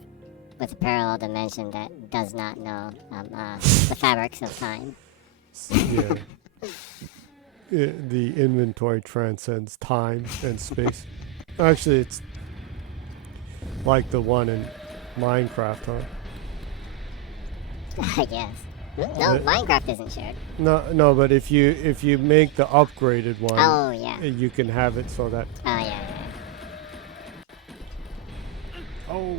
with a parallel dimension that does not know the fabrics of time. Yeah. The inventory transcends time and space. Actually, it's like the one in Minecraft, huh? I guess. No, Minecraft isn't shared. No, but if you make the upgraded one, Oh yeah. you can have it so that. Oh yeah. Oh.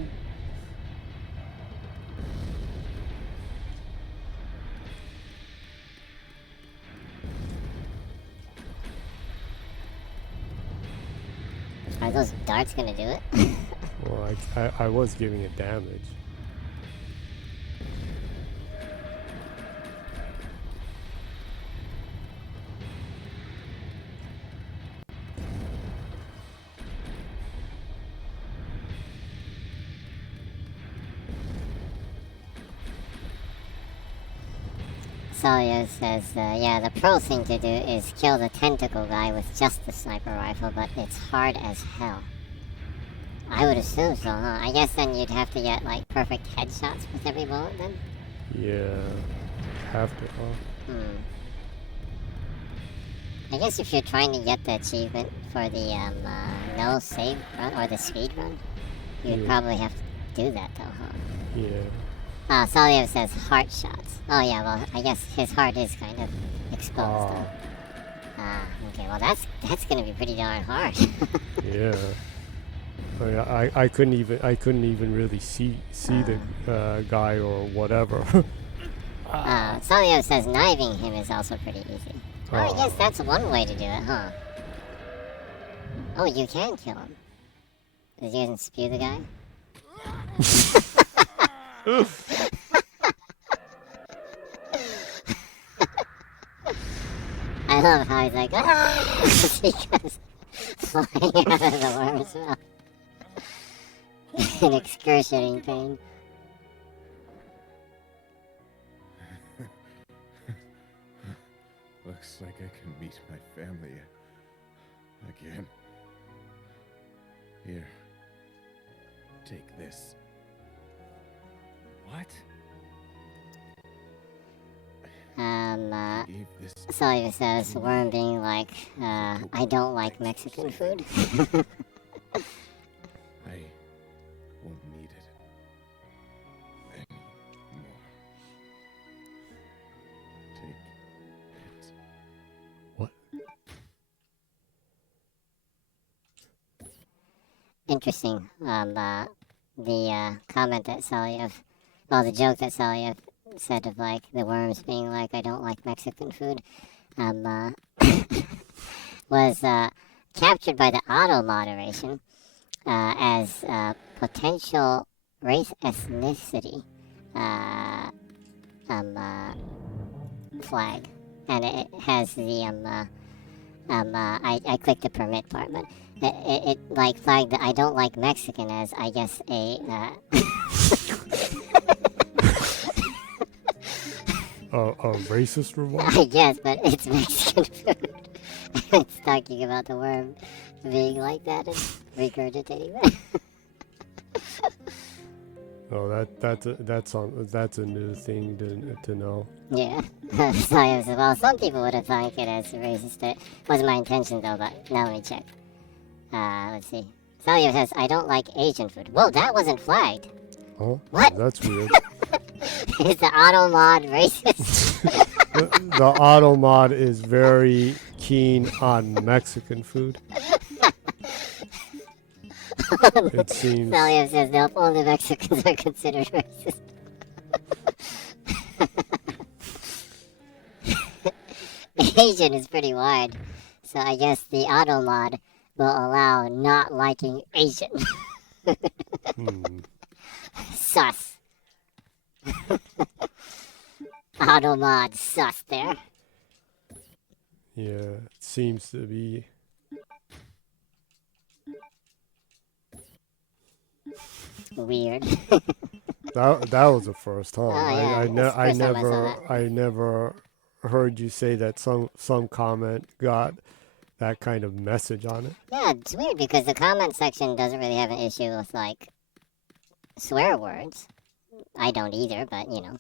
Are those darts gonna do it? Well, I was giving it damage. Salio says, yeah, the pro thing to do is kill the tentacle guy with just the sniper rifle, but it's hard as hell. I would assume so, huh? I guess then you'd have to get, like, perfect headshots with every bullet, then? Yeah. Have to, I guess if you're trying to get the achievement for the, no save run, or the speed run, you'd probably have to do that, though, huh? Yeah. Salio says heart shots. Oh, yeah, well, I guess his heart is kind of exposed, though. Okay, well, that's gonna be pretty darn hard. Yeah. I couldn't even really see the guy or whatever. Salio says knifing him is also pretty easy. Oh, I guess that's one way to do it, huh? Oh, you can kill him. Does he doesn't spew the guy? I love how he's like, he goes flying out of the worm's mouth. In excruciating pain. Looks like I can meet my family again. Here. Take this. What? Salio says, worm being like, I don't like Mexican food. I won't need it anymore. Take it. What? Interesting. The comment that Salio, well, the joke that Salio said of like the worms being like, I don't like Mexican food, was captured by the auto moderation as potential race ethnicity flag, and it has the I clicked the permit part, but it like flagged that I don't like Mexican as, I guess, a A racist remark? I guess, but it's Mexican food. It's talking about the worm being like that and regurgitating that. Oh, that's a new thing to know. Yeah. Salio says, well, some people would have thought it as racist. It wasn't my intention, though, but now let me check. Let's see. Salio says, I don't like Asian food. Whoa, that wasn't flagged. Oh, What? That's weird. Is the auto mod racist? The auto mod is very keen on Mexican food. It seems. Salio says, nope, only Mexicans are considered racist. Asian is pretty wide, so I guess the auto mod will allow not liking Asian. Sus. Auto mod sus there. Yeah, it seems to be. Weird. That was the first time. yeah, I it's the first time I saw that. I never heard you say that some comment got that kind of message on it. Yeah, it's weird because the comment section doesn't really have an issue with like swear words. I don't either, but you know.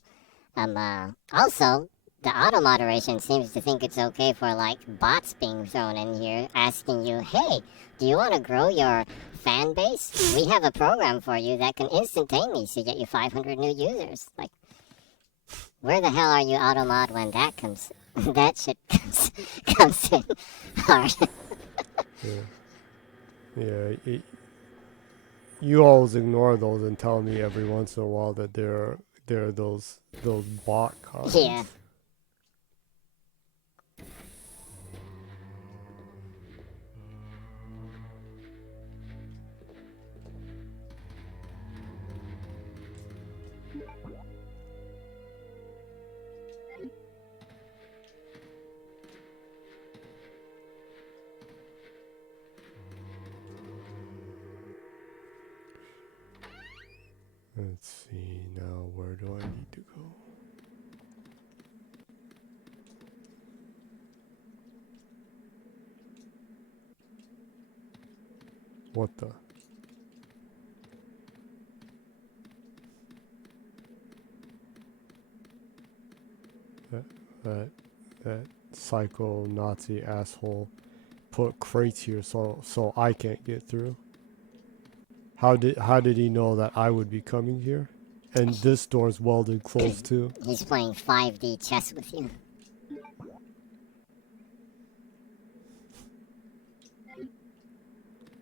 Also, the auto moderation seems to think it's okay for like bots being thrown in here asking you, hey, do you want to grow your fan base? We have a program for you that can instantaneously get you 500 new users. Like, where the hell are you, auto mod, when that comes? That shit comes in hard. Yeah. You always ignore those and tell me every once in a while that there are those bot comments. Yeah. Let's see now, where do I need to go? What the? That psycho Nazi asshole put crates here so I can't get through. How did he know that I would be coming here? And this door's welded closed too. He's playing 5D chess with you.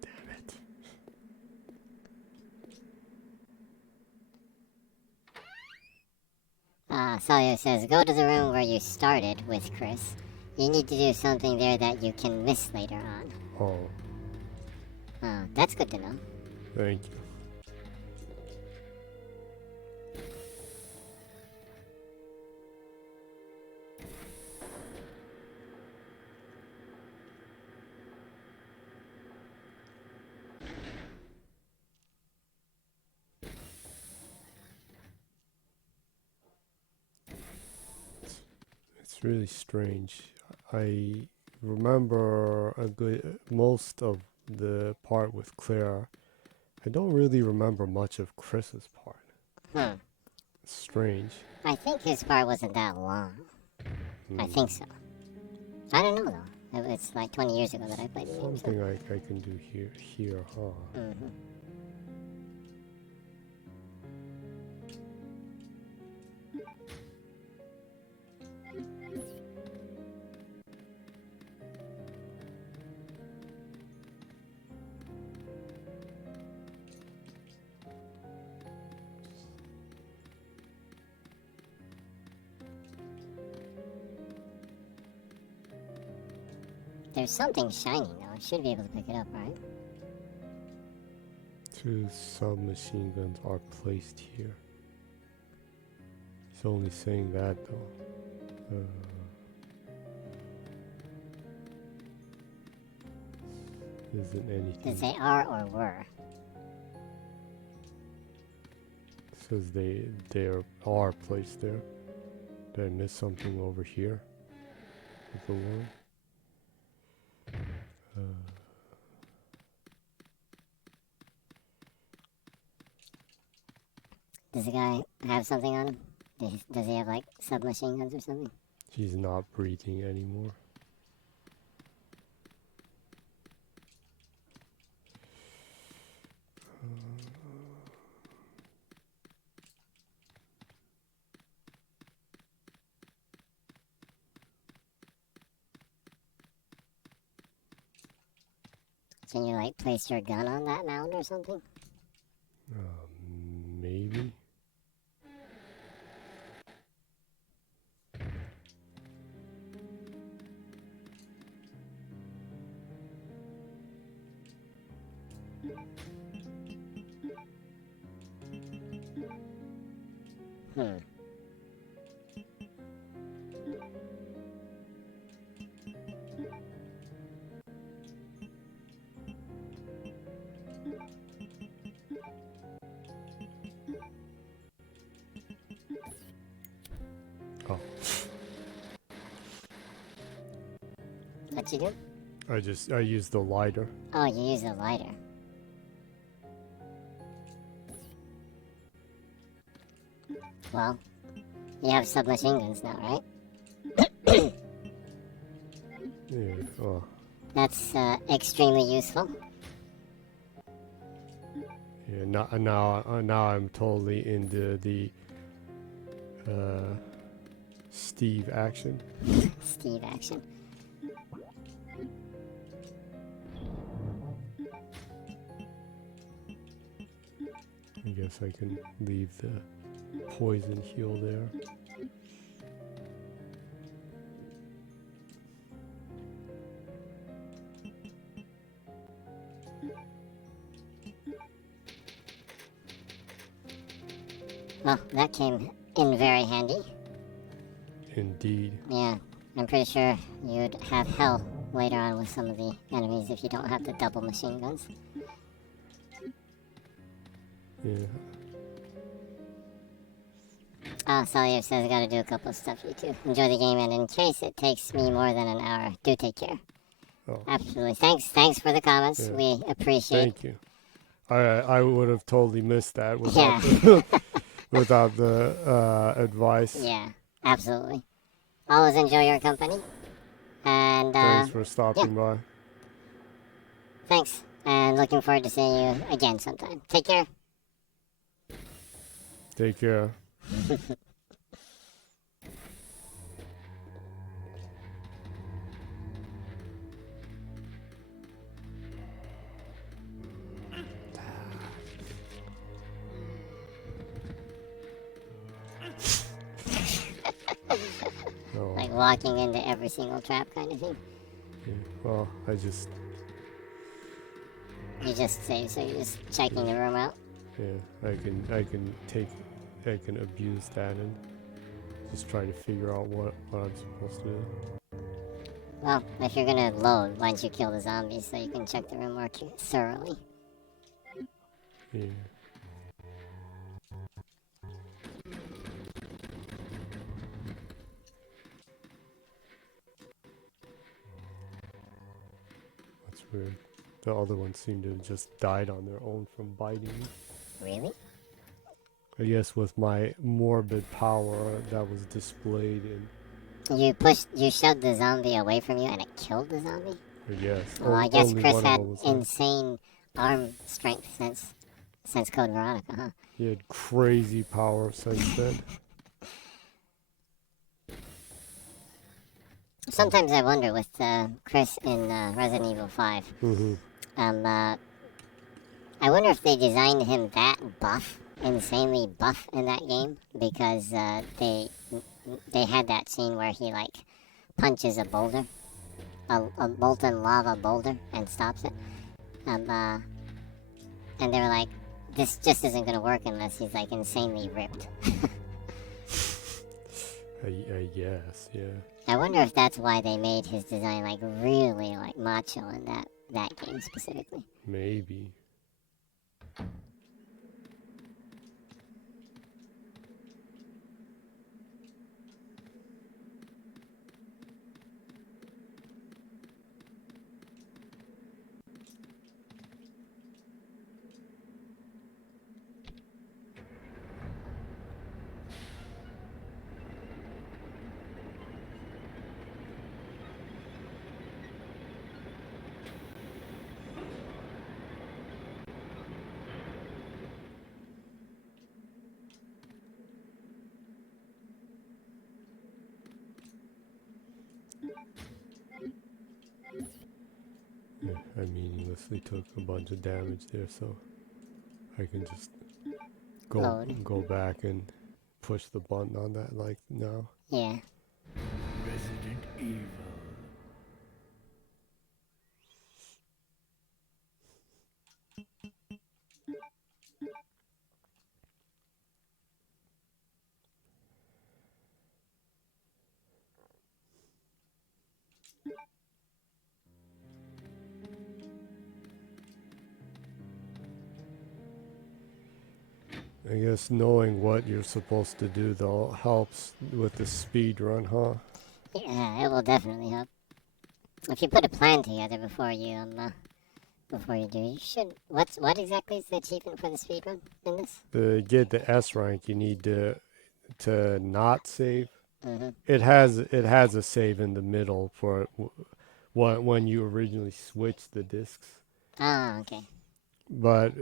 Damn it. Sawyer says, go to the room where you started with Chris. You need to do something there that you can miss later on. Oh, That's good to know. thank you. It's really strange. I remember most of the part with Claire. I don't really remember much of Chris's part. Hmm. It's strange. I think his part wasn't that long. I think so. I don't know though. It's like 20 years ago that I played the game. Something I can do here, huh? Mm-hmm. There's something shiny though. I should be able to pick it up, right? 2 submachine guns are placed here. It's only saying that though. Isn't anything. Does they are or were? Says they are placed there. Did I miss something over here? With the one? Does the guy have something on him? Does he have like submachine guns or something? He's not breathing anymore. Can you like place your gun on that mound or something? Maybe. Hmm. Oh. What'd you do? I used the lighter. Oh, you use a lighter. Well, you have submachine guns now, right? Yeah. Oh. That's extremely useful. Yeah. Now I'm totally into the Steve action. Steve action. I guess I can leave the poison heal there. Well, that came in very handy. Indeed. Yeah, I'm pretty sure you'd have hell later on with some of the enemies if you don't have the double machine guns. Yeah. Sawyer says I gotta do a couple of stuff, you too. Enjoy the game, and in case it takes me more than an hour, do take care. Oh, Absolutely. Thanks for the comments. Yeah. We appreciate. thank you. I would have totally missed that Yeah. without the, without the advice. Yeah, absolutely. Always enjoy your company. And Thanks for stopping by. thanks. And looking forward to seeing you again sometime. Take care. Take care. Oh, Like walking into every single trap kind of thing. yeah. Well, I just, You just say, so you're just checking the room out. yeah, I can abuse that and just try to figure out what I'm supposed to do. Well, if you're gonna load, why don't you kill the zombies so you can check the room more thoroughly? Yeah. That's weird. The other ones seem to have just died on their own from biting me. Really? I guess with my morbid power that was displayed in. You shoved the zombie away from you and it killed the zombie? Yes. Well, I guess only Chris one of had them was left. insane arm strength since Code Veronica, huh? He had crazy power since then. Sometimes I wonder with Chris in Resident Evil 5. Mm-hmm. I wonder if they designed him that buff, insanely buff in that game, because they had that scene where he like punches a boulder, a molten lava boulder, and stops it. And they were like, this just isn't gonna work unless he's like insanely ripped. I guess, yeah. I wonder if that's why they made his design like really like macho in that game specifically. Maybe. Yeah, I meaninglessly took a bunch of damage there, so I can just go back and push the button on that like now. Yeah. Resident Evil. I guess knowing what you're supposed to do though helps with the speed run, huh? Yeah, it will definitely help. If you put a plan together before you do, you should. What exactly is the achievement for the speedrun in this? To get the S rank, you need to not save. Mm-hmm. It has a save in the middle for when you originally switched the discs. Ah, okay. But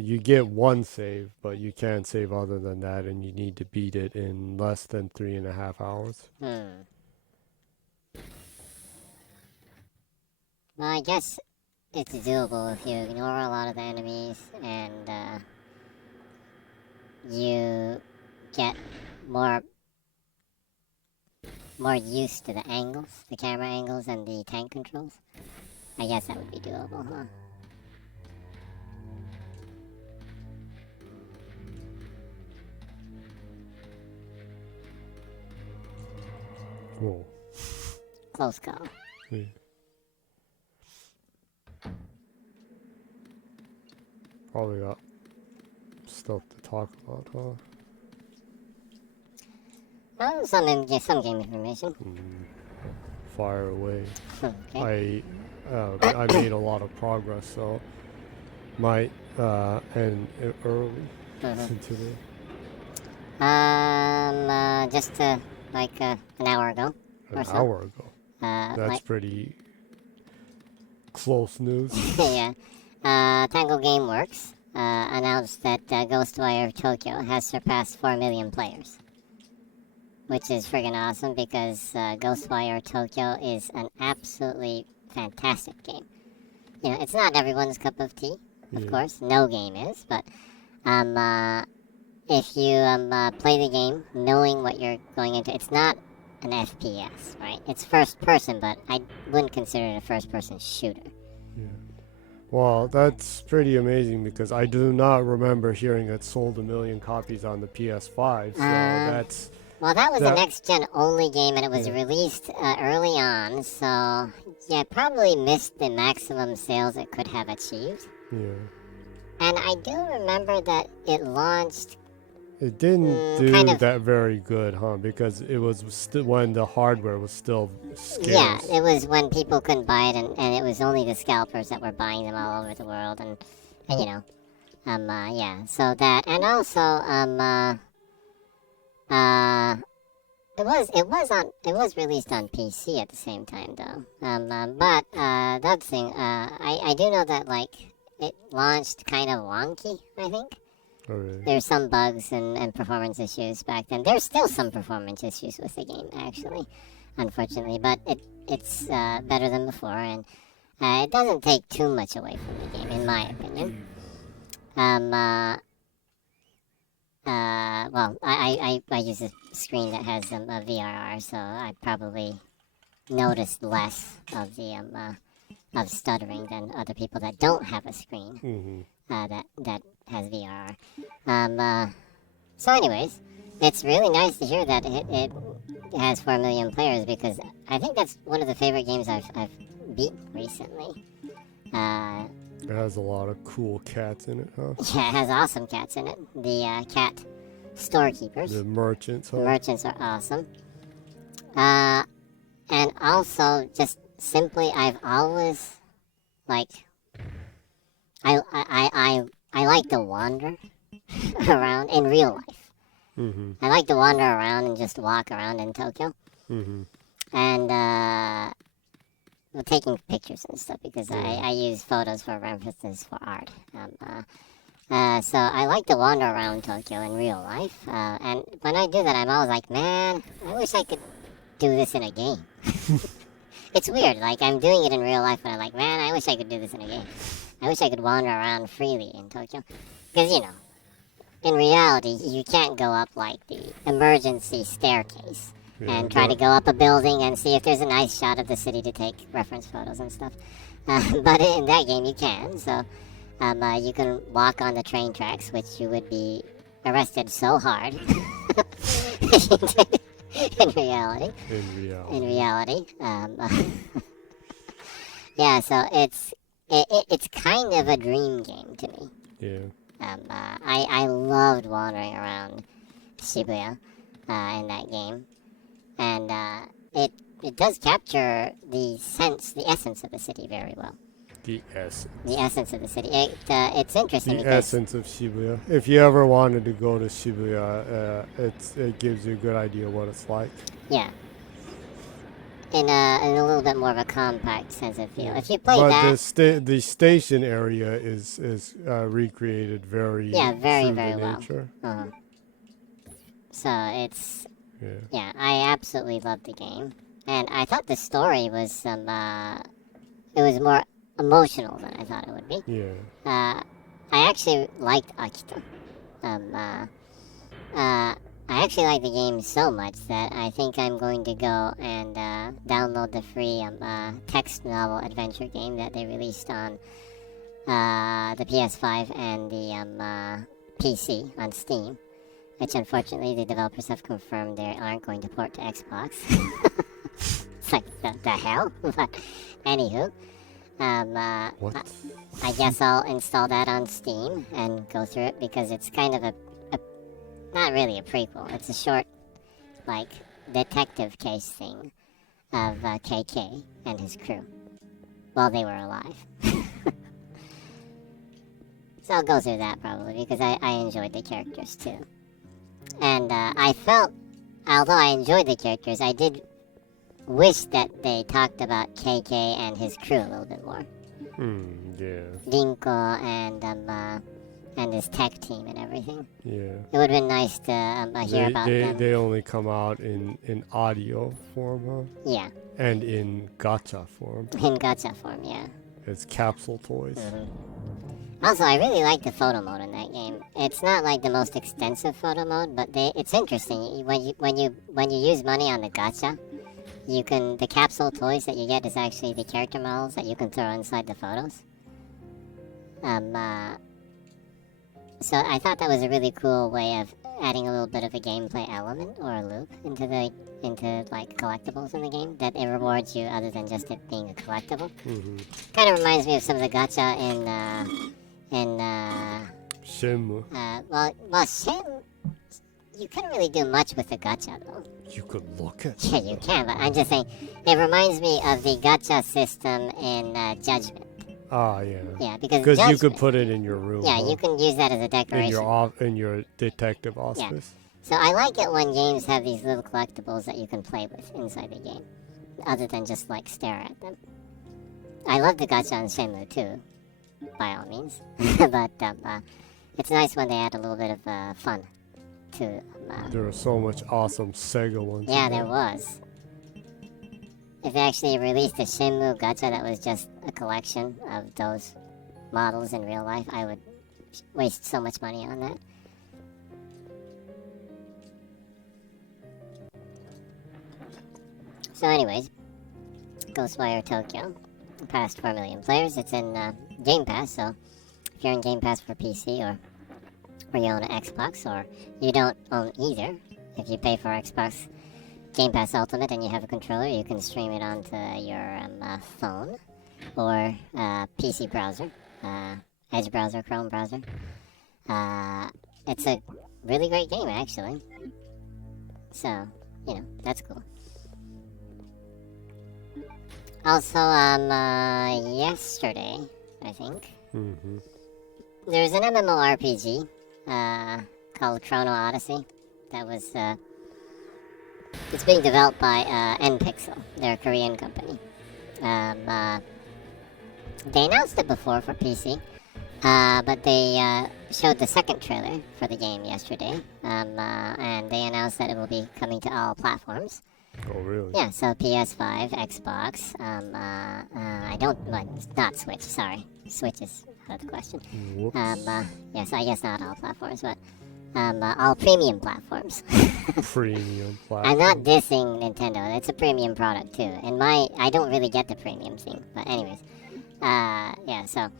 you get one save, but you can't save other than that, and you need to beat it in less than 3.5 hours. Well, I guess it's doable if you ignore a lot of the enemies and you get more used to the angles, the camera angles, and the tank controls. I guess that would be doable, huh? Whoa. Close call. Yeah. Probably got stuff to talk about, huh? Well, some game information. fire away. Okay. I made a lot of progress, so might end early today. Just like an hour ago or An so. hour ago. That's Like, pretty close news. yeah. Tango Gameworks announced that Ghostwire Tokyo has surpassed 4 million players. Which is friggin' awesome because Ghostwire Tokyo is an absolutely fantastic game. You know, it's not everyone's cup of tea, of course. No game is, but if you play the game knowing what you're going into, it's not an FPS, right? It's first person, but I wouldn't consider it a first person shooter. Yeah. Well, that's pretty amazing because I do not remember hearing it sold 1 million copies on the PS5. So that's. Well, that was a next-gen only game, and it was released early on, so yeah, probably missed the maximum sales it could have achieved. Yeah. And I do remember that it launched. It didn't do kind of, that very good, huh? Because it was when the hardware was still scarce. Yeah, it was when people couldn't buy it, and it was only the scalpers that were buying them all over the world, and you know, yeah. So that, and also, it was released on PC at the same time though. But that thing, I do know that like it launched kind of wonky, I think. Oh, really? There's some bugs and performance issues back then. There's still some performance issues with the game actually, unfortunately, but it's better than before, and it doesn't take too much away from the game in my opinion. Well, I use a screen that has a VRR, so I probably noticed less of the of stuttering than other people that don't have a screen that has VRR. So, anyways, it's really nice to hear that it has 4 million players because I think that's one of the favorite games I've beat recently. It has a lot of cool cats in it, huh? Yeah, it has awesome cats in it. The cat storekeepers. The merchants, huh? The merchants are awesome. And also, just simply, I've always, like, I like to wander around in real life. Mm-hmm. I like to wander around and just walk around in Tokyo. Mm-hmm. And, well, taking pictures and stuff because I use photos for references for art. So I like to wander around Tokyo in real life. And when I do that, I'm always like, man, I wish I could do this in a game. It's weird. Like, I'm doing it in real life, but I'm like, man, I wish I could do this in a game. I wish I could wander around freely in Tokyo. Because, you know, in reality, you can't go up, like, the emergency staircase. And try to go up a building and see if there's a nice shot of the city to take reference photos and stuff. But in that game, you can. So you can walk on the train tracks, which you would be arrested so hard. In reality. In reality. Yeah, so it's kind of a dream game to me. Yeah. I loved wandering around Shibuya in that game. And it does capture the essence of the city very well. The essence. The essence of the city. It's interesting. The essence of Shibuya. If you ever wanted to go to Shibuya, it gives you a good idea what it's like. Yeah. In a little bit more of a compact sense of feel. If you play but the station area is recreated very very well. Uh-huh. So it's. Yeah, I absolutely loved the game, and I thought the story was it was more emotional than I thought it would be. Yeah. I actually liked Akita. I actually like the game so much that I think I'm going to go and download the free text novel adventure game that they released on the PS5 and the PC on Steam. Which unfortunately the developers have confirmed they aren't going to port to Xbox. It's like, the hell? But anywho, what? I guess I'll install that on Steam and go through it because it's kind of a not really a prequel. It's a short, like, detective case thing of KK and his crew while they were alive. So I'll go through that probably because I enjoyed the characters too. And I felt, although I enjoyed the characters, I did wish that they talked about KK and his crew a little bit more. Yeah. Rinko and his tech team and everything. Yeah. It would have been nice to hear about them. They only come out in audio form, huh? Yeah. And in gacha form. In gacha form, yeah. It's capsule toys. Also, I really like the photo mode in that game. It's not like the most extensive photo mode, but it's interesting. When you use money on the gacha, the capsule toys that you get is actually the character models that you can throw inside the photos. So I thought that was a really cool way of adding a little bit of a gameplay element or a loop into like collectibles in the game that it rewards you other than just it being a collectible. Kind of reminds me of some of the gacha in Shenmue. well, Shenmue, you couldn't really do much with the gacha though. You could look at. Yeah, you can, but I'm just saying it reminds me of the gacha system in Judgment. Ah, yeah. Yeah, because you could put it in your room. Yeah, you can use that as a decoration. In your detective office. Yeah. So I like it when games have these little collectibles that you can play with inside the game, other than just like stare at them. I love the gacha on Shenmue too, by all means, but it's nice when they add a little bit of fun to. There was so much awesome Sega ones. Yeah, there was. If they actually released a Shenmue gacha that was just a collection of those models in real life, I would waste so much money on that. So anyways, Ghostwire Tokyo passed 4 million players. It's in Game Pass, so if you're in Game Pass for PC or you own an Xbox or you don't own either, if you pay for Xbox Game Pass Ultimate and you have a controller, you can stream it onto your phone or PC browser, Edge browser, Chrome browser. It's a really great game, actually. So, that's cool. Also, yesterday, I think, there was an MMORPG called Chrono Odyssey that was... It's being developed by NPixel. They're a Korean company. They announced it before for PC, but they showed the second trailer for the game yesterday, and they announced that it will be coming to all platforms. Oh, really? Yeah, so PS5, Xbox, not Switch, sorry. Switch is out of the question. Whoops. Yes, I guess not all platforms, but all premium platforms. Premium platform. I'm not dissing Nintendo. It's a premium product too. I don't really get the premium thing. But anyways, so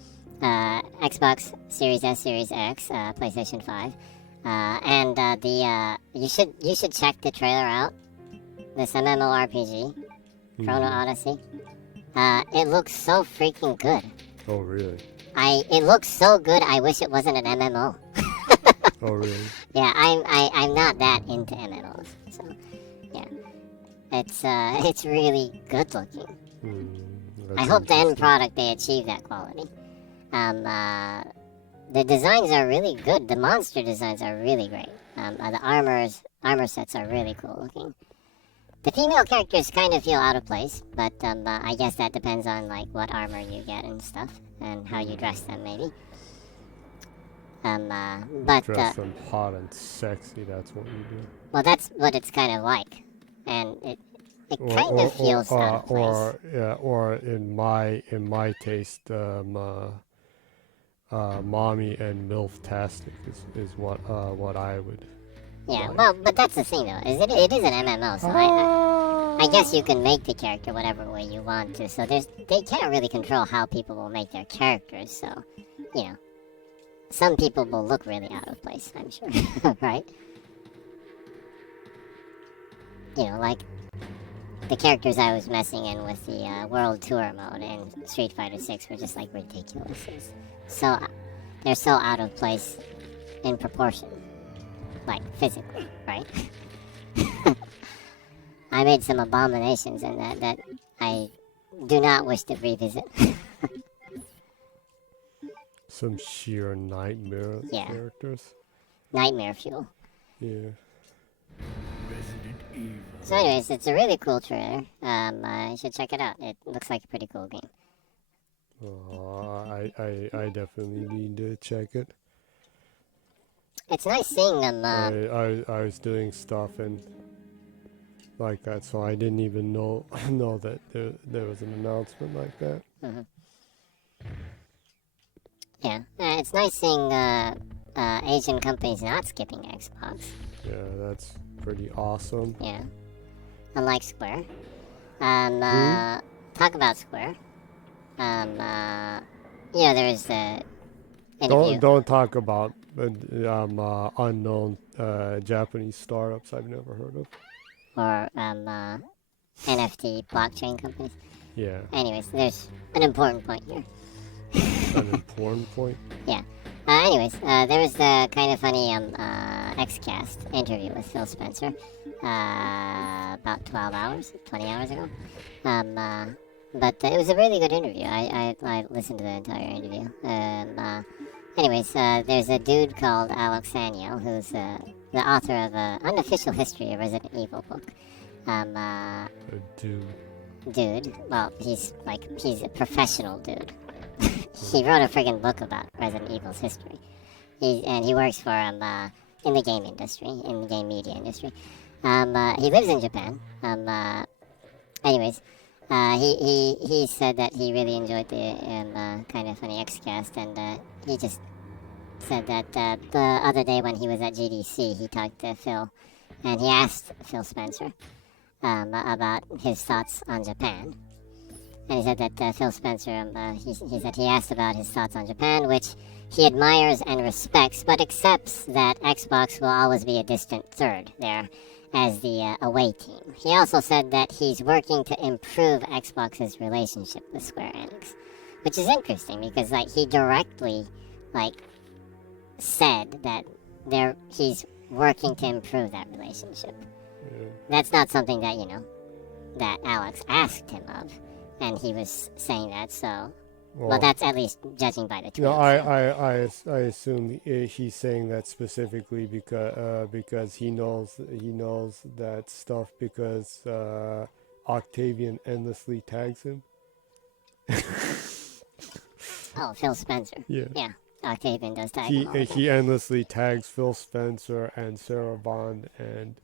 Xbox Series S, Series X, PlayStation 5, and you should check the trailer out. This MMORPG, Chrono Odyssey. It looks so freaking good. Oh, really? It looks so good. I wish it wasn't an MMO. Oh, really? Yeah, I'm not that into MMOs, so yeah, it's really good looking. I hope the end product they achieve that quality. The designs are really good. The monster designs are really great. The armor sets are really cool looking. The female characters kind of feel out of place, but I guess that depends on like what armor you get and stuff, and how you dress them maybe. But dress them hot and sexy. That's what you do. Well, that's what it's kind of like, and it kind of feels out of place. Or in my taste, mommy and milf-tastic is what I would. Yeah, like. well, but that's the thing though. It is an MMO, so I guess you can make the character whatever way you want to. So they can't really control how people will make their characters. So, some people will look really out of place, I'm sure, right? Like the characters I was messing in with the World Tour mode in Street Fighter 6 were just like ridiculous. So they're so out of place in proportion, like physically, right? I made some abominations in that I do not wish to revisit. Some sheer nightmare Yeah. characters. Nightmare fuel. Yeah. Resident Evil. So anyways, it's a really cool trailer. You should check it out. It looks like a pretty cool game. I definitely need to check it. It's nice seeing them. I was doing stuff and like that, so I didn't even know that there was an announcement like that. Yeah, it's nice seeing Asian companies not skipping Xbox. Yeah, that's pretty awesome. Yeah, unlike Square. Talk about Square. There was the interview. Don't talk about unknown Japanese startups I've never heard of. Or NFT blockchain companies. Yeah. Anyways, there's an important point here. An important point. Yeah. There was the kind of funny XCast interview with Phil Spencer about 20 hours ago. But it was a really good interview. I listened to the entire interview. There's a dude called Alex Sanyo, who's the author of an unofficial history of Resident Evil book. A dude. Dude. Well, he's a professional dude. He wrote a friggin' book about Resident Evil's history. He works for in the game industry, in the game media industry. He lives in Japan. He said that he really enjoyed the kind of funny XCast, and he just said that the other day when he was at GDC, he talked to Phil, and he asked Phil Spencer about his thoughts on Japan. And he said that Phil Spencer, he said he asked about his thoughts on Japan, which he admires and respects, but accepts that Xbox will always be a distant third there as the away team. He also said that he's working to improve Xbox's relationship with Square Enix, which is interesting because he directly said that he's working to improve that relationship. Yeah. That's not something that that Alex asked him of, and he was saying that. So, well that's at least judging by the tweets. No, I assume he's saying that specifically because he knows that stuff because Octavian endlessly tags him. Oh, Phil Spencer. Yeah. Yeah. Octavian does tag him all the time. He endlessly tags Phil Spencer and Sarah Bond and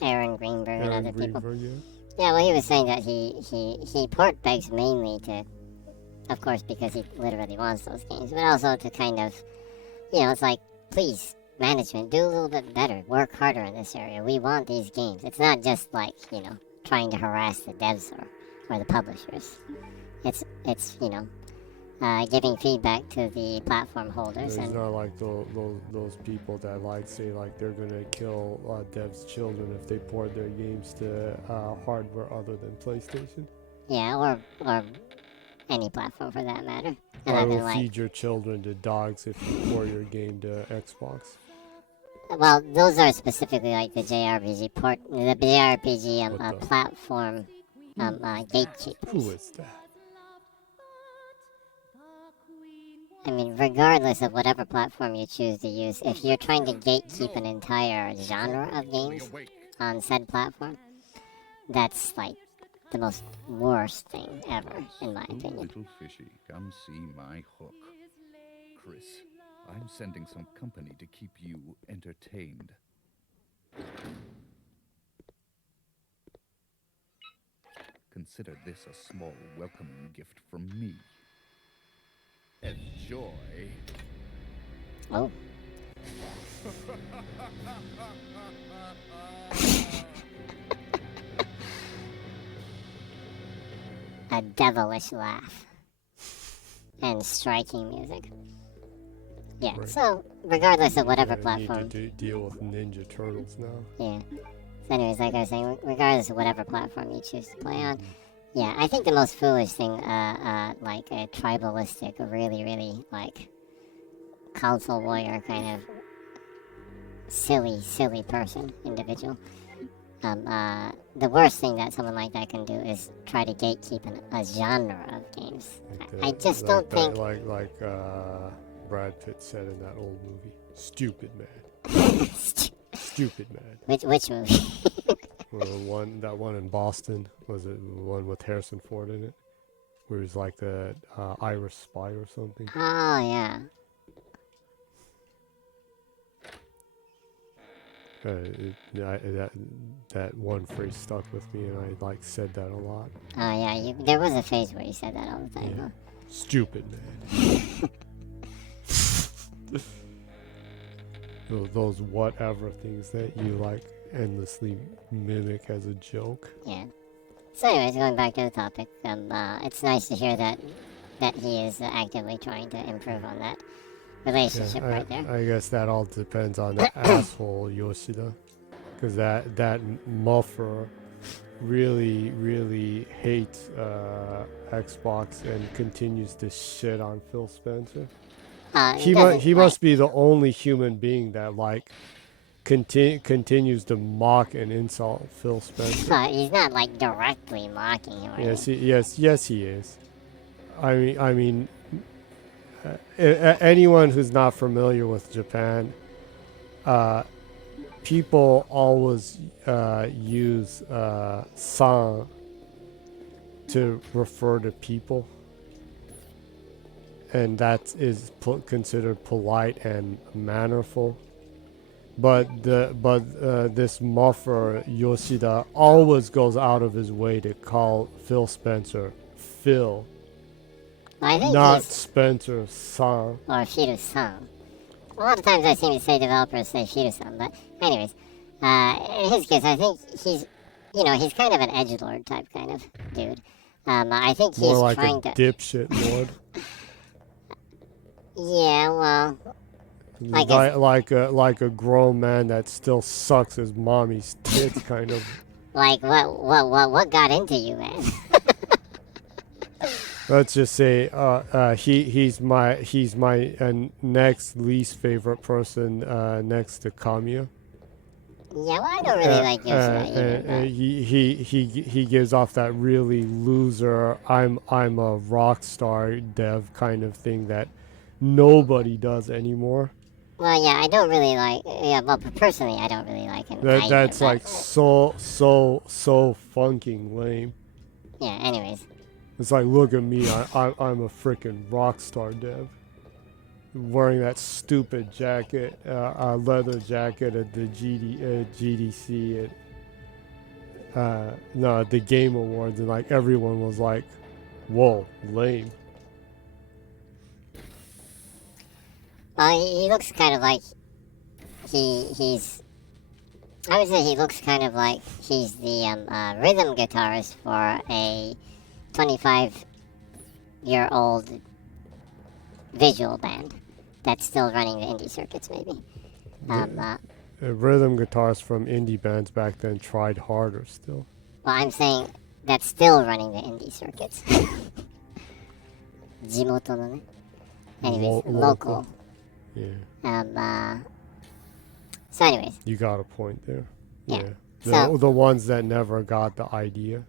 Aaron Greenberg and other people. Yeah. Yeah, well, he was saying that he port begs mainly to, of course, because he literally wants those games, but also to kind of, it's like, please, management, do a little bit better, work harder in this area. We want these games. It's not just like, trying to harass the devs or the publishers. It's giving feedback to the platform holders. It's not like those people that say they're gonna kill devs' children if they port their games to hardware other than PlayStation. Yeah, or any platform for that matter. And I will feed your children to dogs if you port your game to Xbox. Well, those are specifically the JRPG platform gatekeepers. Who is that? I mean, regardless of whatever platform you choose to use, if you're trying to gatekeep an entire genre of games on said platform, that's the most worst thing ever, in my opinion. Little fishy, come see my hook. Chris, I'm sending some company to keep you entertained. Consider this a small welcoming gift from me. Enjoy. Oh. A devilish laugh. And striking music. Yeah, Right. so regardless of whatever I platform. need to deal with Ninja Turtles now. Yeah. So anyways, like I was saying, regardless of whatever platform you choose to play on, yeah, I think the most foolish thing, like a tribalistic, really, console warrior kind of silly person, individual, the worst thing that someone like that can do is try to gatekeep a genre of games. I just don't think... Like Brad Pitt said in that old movie. Stupid man. Stupid man. Which movie? Well, that one in Boston. Was it the one with Harrison Ford in it? Where he's like the Irish spy or something. Oh, yeah. That one phrase stuck with me, and I like said that a lot. Oh, yeah. There was a phase where you said that all the time. Yeah. Huh? Stupid man. Those whatever things that you like endlessly mimic as a joke. Yeah. So anyways, going back to the topic, it's nice to hear that he is actively trying to improve on that relationship right there. I guess that all depends on the asshole Yoshida, because that muffer really hates Xbox and continues to shit on Phil Spencer. He must be the only human being that like continues to mock and insult Phil Spencer. He's not like directly mocking him. Yes, he is. I mean, anyone who's not familiar with Japan, people always use san to refer to people, and that is considered polite and mannerful. But this muffer Yoshida always goes out of his way to call Phil Spencer Phil, not Spencer-san. Or Firu-san. A lot of times I seem to say developers say Firu-san, but anyways, in his case, I think he's kind of an edgelord type kind of dude. I think he's more like trying a to dipshit lord. Yeah, well, like a grown man that still sucks his mommy's tits, kind of. Like what got into you, man? Let's just say he's my next least favorite person next to Kamiya. Yeah, well, I don't really like Yoshida either. He gives off that really loser, I'm a rock star dev kind of thing that nobody does anymore. Well, yeah, I don't really like. Yeah, well, personally, I don't really like him. That's like so funking lame. Yeah. Anyways. It's like, look at me, I'm a freaking rock star dev, wearing that stupid jacket, leather jacket at the GDC at the Game Awards, and like everyone was like, whoa, lame. He looks kind of like he's. I would say he looks kind of like he's the rhythm guitarist for a 25-year-old visual band that's still running the indie circuits, maybe. Rhythm guitarists from indie bands back then tried harder still. Well, I'm saying that's still running the indie circuits. Jimoto no ne. Anyways, local. Yeah. So anyways. You got a point there. Yeah. The ones that never got the idea.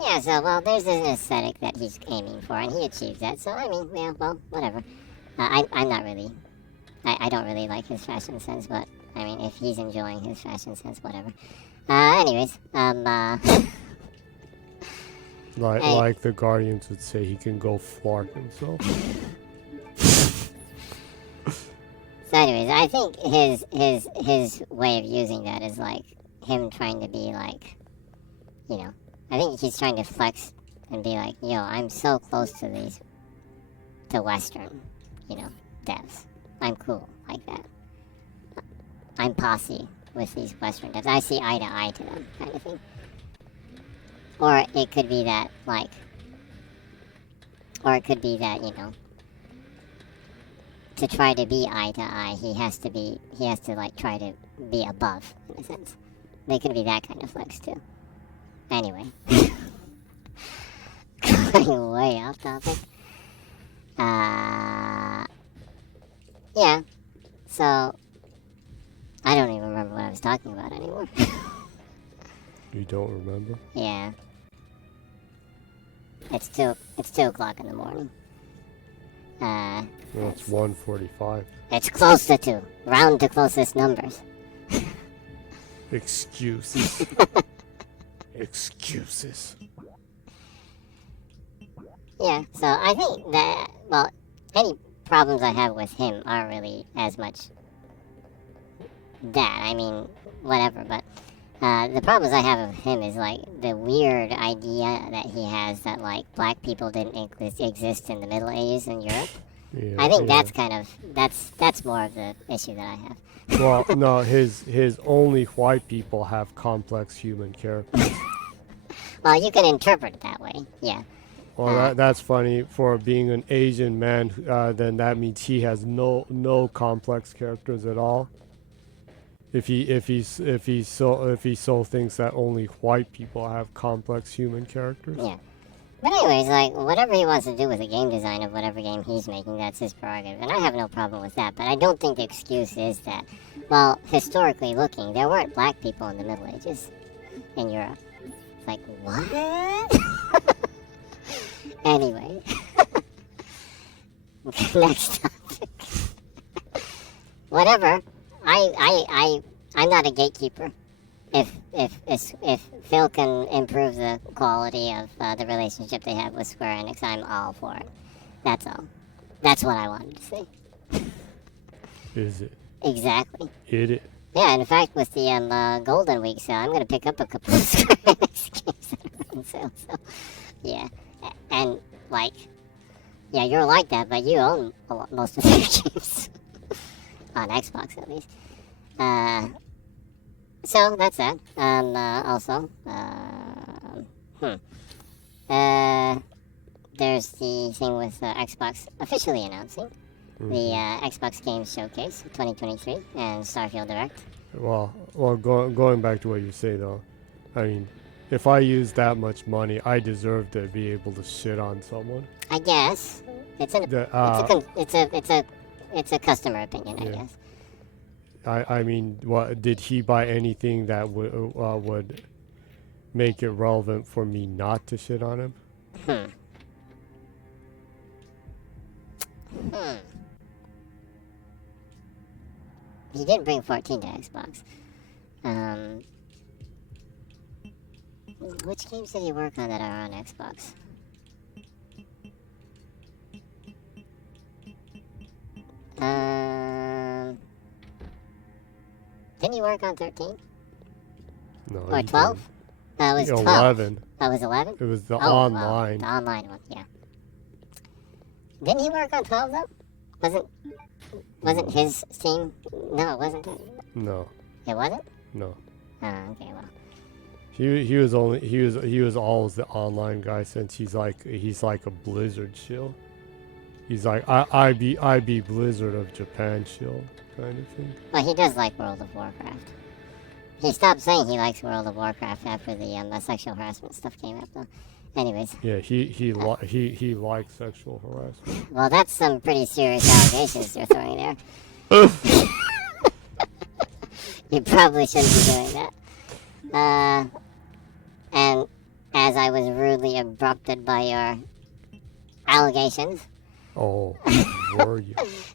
Yeah, so, well, there's an aesthetic that he's aiming for, and he achieves that, so, I mean, yeah, well, whatever. I'm not really, I don't really like his fashion sense, but, I mean, if he's enjoying his fashion sense, whatever. Anyways, Like the Guardians would say, he can go flark himself. So anyways, I think his way of using that is, like, him trying to be, like, you know, I think he's trying to flex and be like, yo, I'm so close to Western, devs. I'm cool like that. I'm posse with these Western devs. I see eye to eye to them, kind of thing. Or it could be that, to try to be eye to eye, he has to try to be above, in a sense. They could be that kind of flex, too. Anyway. Going way off topic. Yeah. So, I don't even remember what I was talking about anymore. You don't remember? Yeah. It's 2 o'clock in the morning. Well, it's 1:45. It's close to 2. Round to closest numbers. Excuses. Excuses. Yeah, so I think that, well, any problems I have with him aren't really as much that. I mean, whatever, but the problems I have with him is, like, the weird idea that he has that, like, black people didn't exist in the Middle Ages in Europe. Yeah, I think yeah. that's kind of, that's more of the issue that I have. Well, no, his only white people have complex human characters. Well, you can interpret it that way, yeah. Well, that's funny. For being an Asian man, then that means he has no complex characters at all. If he so thinks that only white people have complex human characters. Yeah. But anyways, like, whatever he wants to do with the game design of whatever game he's making, that's his prerogative, and I have no problem with that. But I don't think the excuse is that, well, historically looking, there weren't black people in the Middle Ages in Europe. It's like, what? Anyway. Next topic. Whatever. I'm not a gatekeeper. If Phil can improve the quality of the relationship they have with Square Enix, I'm all for it. That's all. That's what I wanted to say. Is it? Exactly. It. Yeah, in fact, with the Golden Week sale, I'm going to pick up a couple of Square Enix games that are on sale. So, yeah. And, like, yeah, you're like that, but you own most of their games. On Xbox, at least. So, that's that. Also, there's the thing with Xbox officially announcing the Xbox Games Showcase 2023 and Starfield Direct. Well, going back to what you say though, I mean, if I use that much money, I deserve to be able to shit on someone. I guess it's a customer opinion, I guess. I mean, what did he buy anything that would make it relevant for me not to shit on him? He did bring 14 to Xbox. Which games did he work on that are on Xbox? Didn't he work on 13? No. Or 12? It was 12. 11. That was 11? It was the Wow, online. the online one, yeah. Didn't he work on 12 though? Wasn't his team? No, it wasn't. No. It wasn't? No. Oh, okay, well. He was always the online guy since he's like a Blizzard shield. He's like I be Blizzard of Japan shield kind of thing. Well, he does like World of Warcraft. He stopped saying he likes World of Warcraft after the sexual harassment stuff came up, though. Anyways. Yeah, he likes sexual harassment. Well, that's some pretty serious allegations you're throwing there. You probably shouldn't be doing that. And as I was rudely abrupted by your allegations. Oh, were you?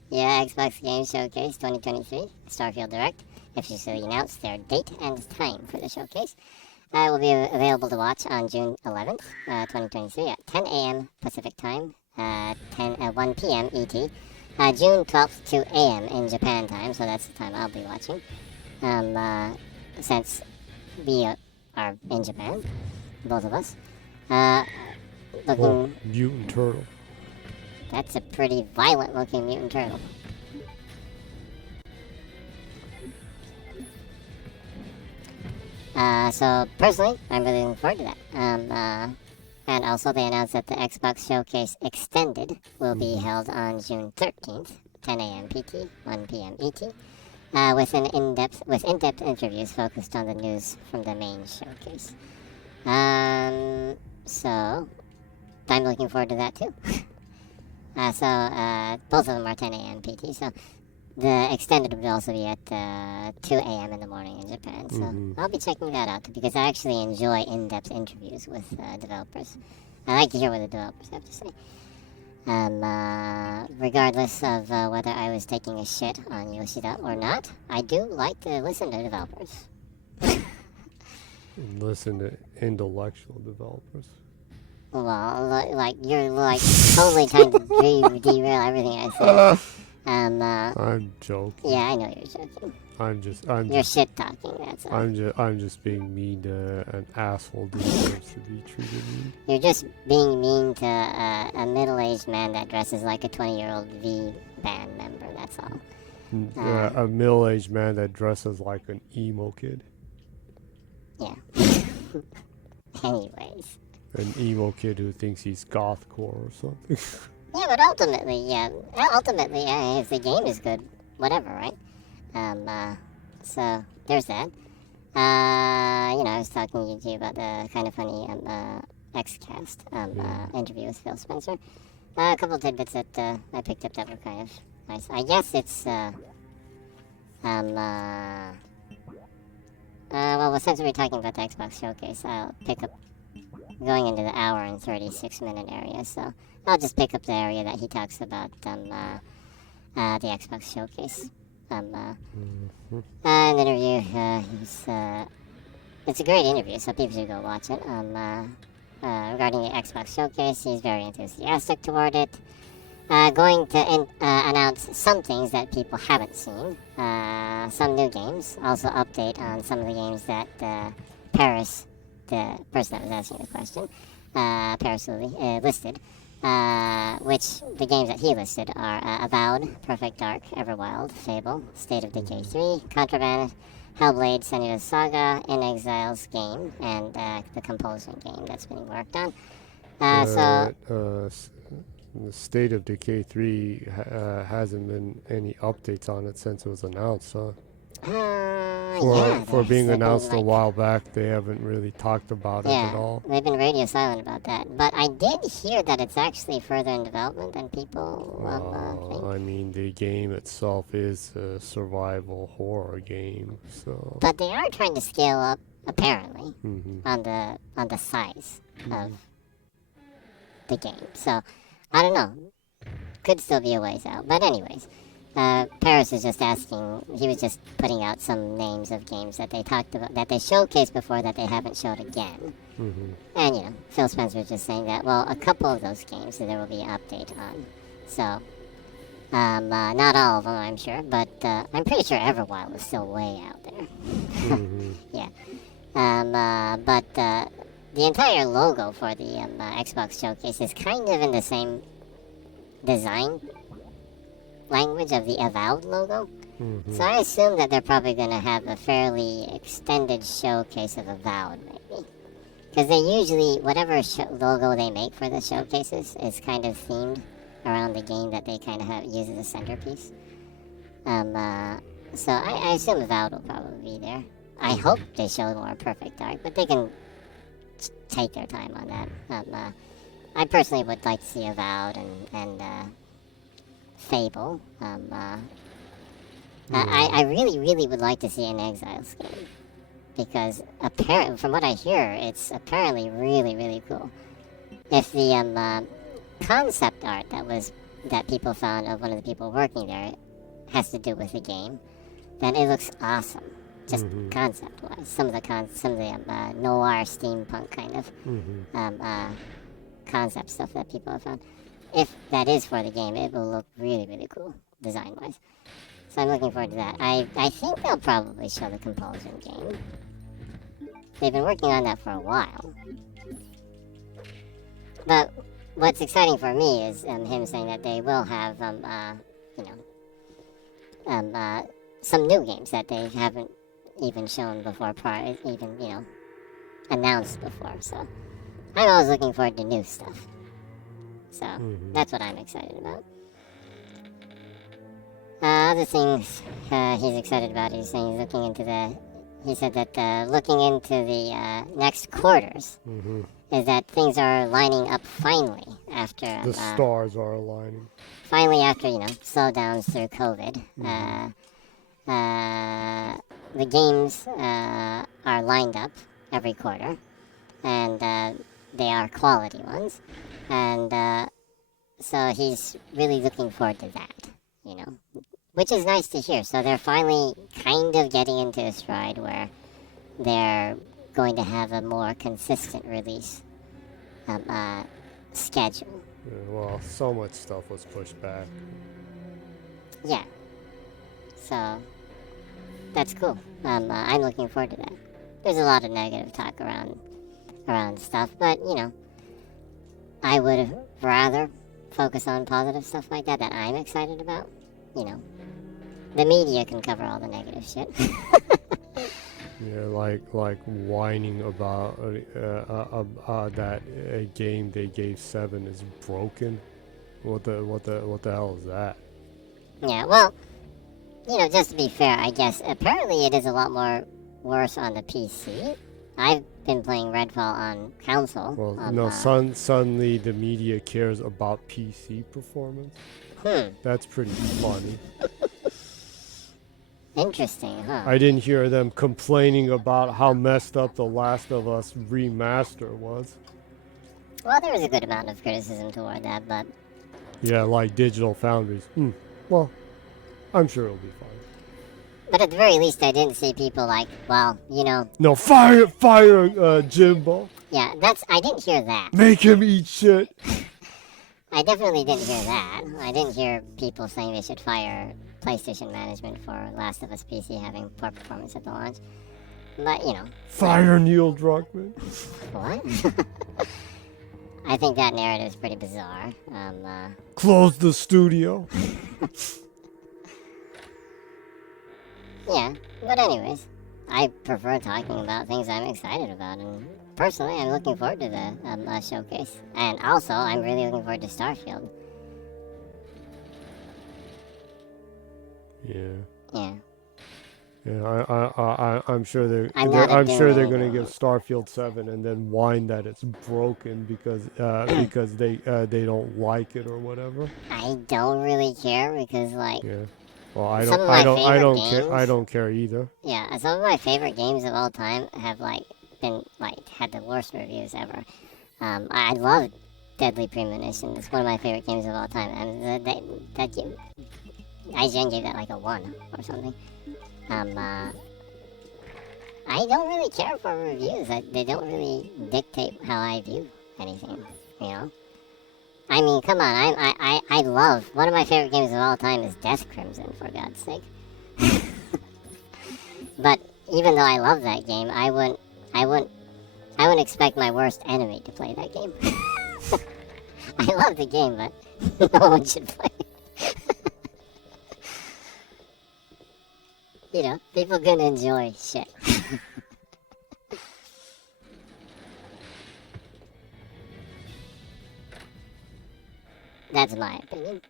Yeah, Xbox Games Showcase 2023, Starfield Direct, officially announced their date and time for the showcase. It will be available to watch on June 11th, 2023 at 10 a.m. Pacific Time, 1 p.m. ET, June 12th, 2 a.m. in Japan time, so that's the time I'll be watching. Since we are in Japan, both of us. Looking... Mutant turtle. That's a pretty violent looking mutant turtle. So personally, I'm really looking forward to that. And also they announced that the Xbox Showcase Extended will be held on June 13th, 10 a.m. PT, 1 p.m. ET, with in-depth interviews focused on the news from the main showcase. So I'm looking forward to that too. So both of them are 10 a.m. PT. So the extended will also be at 2 a.m. in the morning in Japan. So I'll be checking that out because I actually enjoy in-depth interviews with developers. I like to hear what the developers have to say. Regardless of whether I was taking a shit on Yoshida or not, I do like to listen to developers. And listen to intellectual developers. Well, like you're like totally trying to derail everything I said. I'm joking. Yeah, I know you're joking. You're shit talking. That's all. I'm just being mean to an asshole who deserves to be treated mean. You're just being mean to a middle-aged man that dresses like a 20-year-old V band member. That's all. A middle-aged man that dresses like an emo kid. Yeah. Anyways. An emo kid who thinks he's gothcore or something. Yeah, but ultimately, if the game is good, whatever, right? So there's that. I was talking to you about the kind of funny XCast interview with Phil Spencer. A couple of tidbits that I picked up that were kind of nice. I guess it's well, since we're talking about the Xbox Showcase, I'll pick up going into the hour and 36-minute area. So I'll just pick up the area that he talks about the Xbox Showcase. An interview. It's a great interview, so people should go watch it. Regarding the Xbox Showcase, he's very enthusiastic toward it. Going to announce some things that people haven't seen. Some new games. Also update on some of the games that Paris, the person that was asking the question, Paris listed. Which the games that he listed are Avowed, Perfect Dark, Everwild, Fable, State of Decay 3, Contraband, Hellblade, Senua's Saga, In Exile's game, and the Compulsion game that's being worked on. The State of Decay 3 hasn't been any updates on it since it was announced, huh? For being announced a while back, they haven't really talked about it at all. They've been radio silent about that. But I did hear that it's actually further in development than people think. I mean, the game itself is a survival horror game, so. But they are trying to scale up, apparently, on the size of the game. So I don't know. Could still be a ways out. But anyways. Paris is just asking, he was just putting out some names of games that they talked about, that they showcased before that they haven't showed again. And, Phil Spencer was just saying that, well, a couple of those games there will be an update on. So, not all of them, I'm sure, but I'm pretty sure Everwild is still way out there. Yeah. But the entire logo for the Xbox Showcase is kind of in the same design language of the Avowed logo. So I assume that they're probably going to have a fairly extended showcase of Avowed, maybe. Because they usually, whatever logo they make for the showcases is kind of themed around the game that they kind of use as a centerpiece. So I assume Avowed will probably be there. I hope they show more Perfect Dark, but they can take their time on that. I personally would like to see Avowed and Fable. I really, really would like to see an Exiles game. Because from what I hear, it's apparently really, really cool. If the concept art that people found of one of the people working there has to do with the game, then it looks awesome. Just concept-wise. Some of the noir steampunk kind of concept stuff that people have found. If that is for the game, it will look really, really cool, design-wise. So I'm looking forward to that. I think they'll probably show the Compulsion game. They've been working on that for a while. But what's exciting for me is him saying that they will have, some new games that they haven't even shown before, announced before. So I'm always looking forward to new stuff. So that's what I'm excited about. Other things he's excited about, he's saying he said that looking into the next quarters is that things are lining up finally after The stars are aligning. finally after slowdowns through COVID. The games are lined up every quarter, and they are quality ones, and so he's really looking forward to that, which is nice to hear. So they're finally kind of getting into a stride where they're going to have a more consistent release schedule. Yeah, well, so much stuff was pushed back. Yeah. So that's cool. I'm looking forward to that. There's a lot of negative talk around stuff, but I would rather focus on positive stuff like that I'm excited about. The media can cover all the negative shit. Yeah, like whining about that a game they gave 7 is broken. What the hell is that? Yeah, well, just to be fair, I guess apparently it is a lot more worse on the PC. I've been playing Redfall on console. Well, no, suddenly the media cares about PC performance. That's pretty funny. Interesting, huh? I didn't hear them complaining about how messed up The Last of Us remaster was. Well, there was a good amount of criticism toward that, but... Yeah, like Digital Foundries. Well, I'm sure it'll be fine. But at the very least, I didn't see people like, well, No, fire Jimbo. Yeah, I didn't hear that. Make him eat shit. I definitely didn't hear that. I didn't hear people saying they should fire PlayStation management for Last of Us PC having poor performance at the launch. But, Fire Neil Druckmann. What? I think that narrative is pretty bizarre. Close the studio. Yeah, but anyways, I prefer talking about things I'm excited about, and personally, I'm looking forward to the showcase. And also, I'm really looking forward to Starfield. Yeah. Yeah. Yeah, I'm sure they're going to give Starfield 7 and then whine that it's broken because they don't like it or whatever. I don't really care because Yeah. Well, I don't care either. Yeah, some of my favorite games of all time have been had the worst reviews ever. I love Deadly Premonition. It's one of my favorite games of all time. And that game, IGN gave that a 1 or something. I don't really care for reviews. They don't really dictate how I view anything. I mean, come on. I love one of my favorite games of all time is Death Crimson, for God's sake. But even though I love that game, I wouldn't expect my worst enemy to play that game. I love the game, but no one should play it. People can enjoy shit. That's my opinion.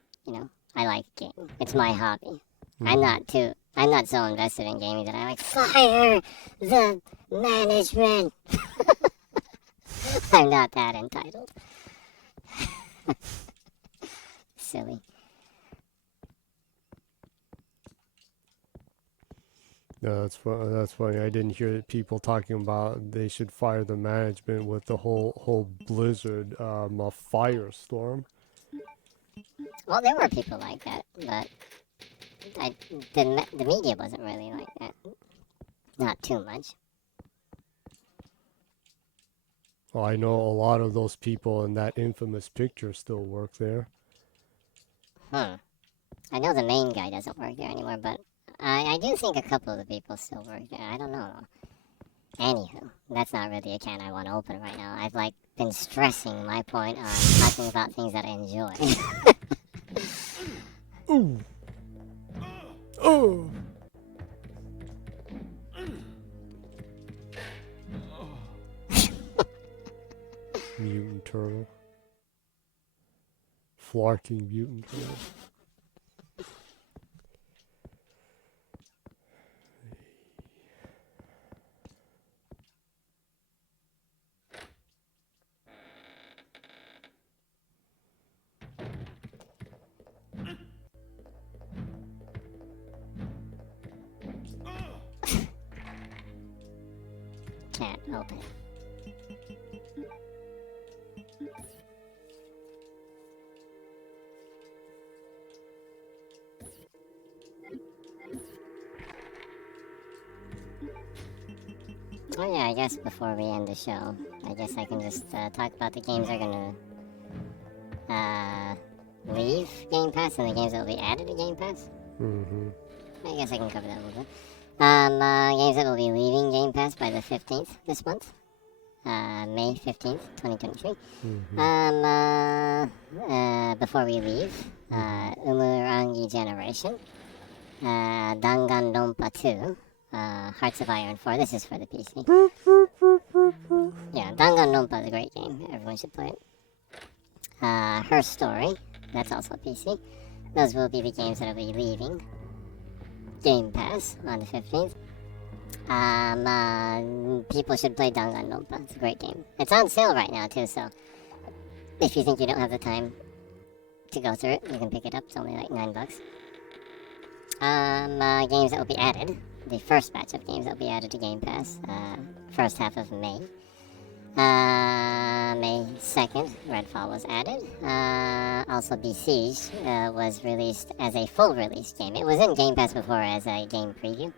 I like gaming. It's my hobby. I'm not so invested in gaming that I fire the management. I'm not that entitled. Silly. No, that's funny. I didn't hear people talking about they should fire the management with the whole Blizzard firestorm. Well, there were people like that, but the media wasn't really like that. Not too much. Well, I know a lot of those people in that infamous picture still work there. I know the main guy doesn't work there anymore, but I do think a couple of the people still work there. I don't know. Anywho, that's not really a can I want to open right now. I've been stressing my point on talking about things that I enjoy. Ooh. Oh. Mutant turtle. Flarking mutant turtle. open. Oh yeah, I guess before we end the show, I guess I can just talk about the games that are gonna leave Game Pass and the games that will be added to Game Pass. Mm-hmm. I guess I can cover that a little bit. Games that will be leaving Game Pass by the 15th this month. May 15th, 2023. Before we leave, Umurangi Generation, Danganronpa 2, Hearts of Iron 4. This is for the PC. Yeah, Danganronpa is a great game. Everyone should play it. Her Story, that's also PC. Those will be the games that will be leaving Game Pass on the 15th. People should play Danganronpa. It's a great game. It's on sale right now too, so if you think you don't have the time to go through it, you can pick it up. It's only like $9. Games that will be added. The first batch of games that will be added to Game Pass. First half of May. May 2nd, Redfall was added. Also, Besiege was released as a full release game. It was in Game Pass before as a game preview.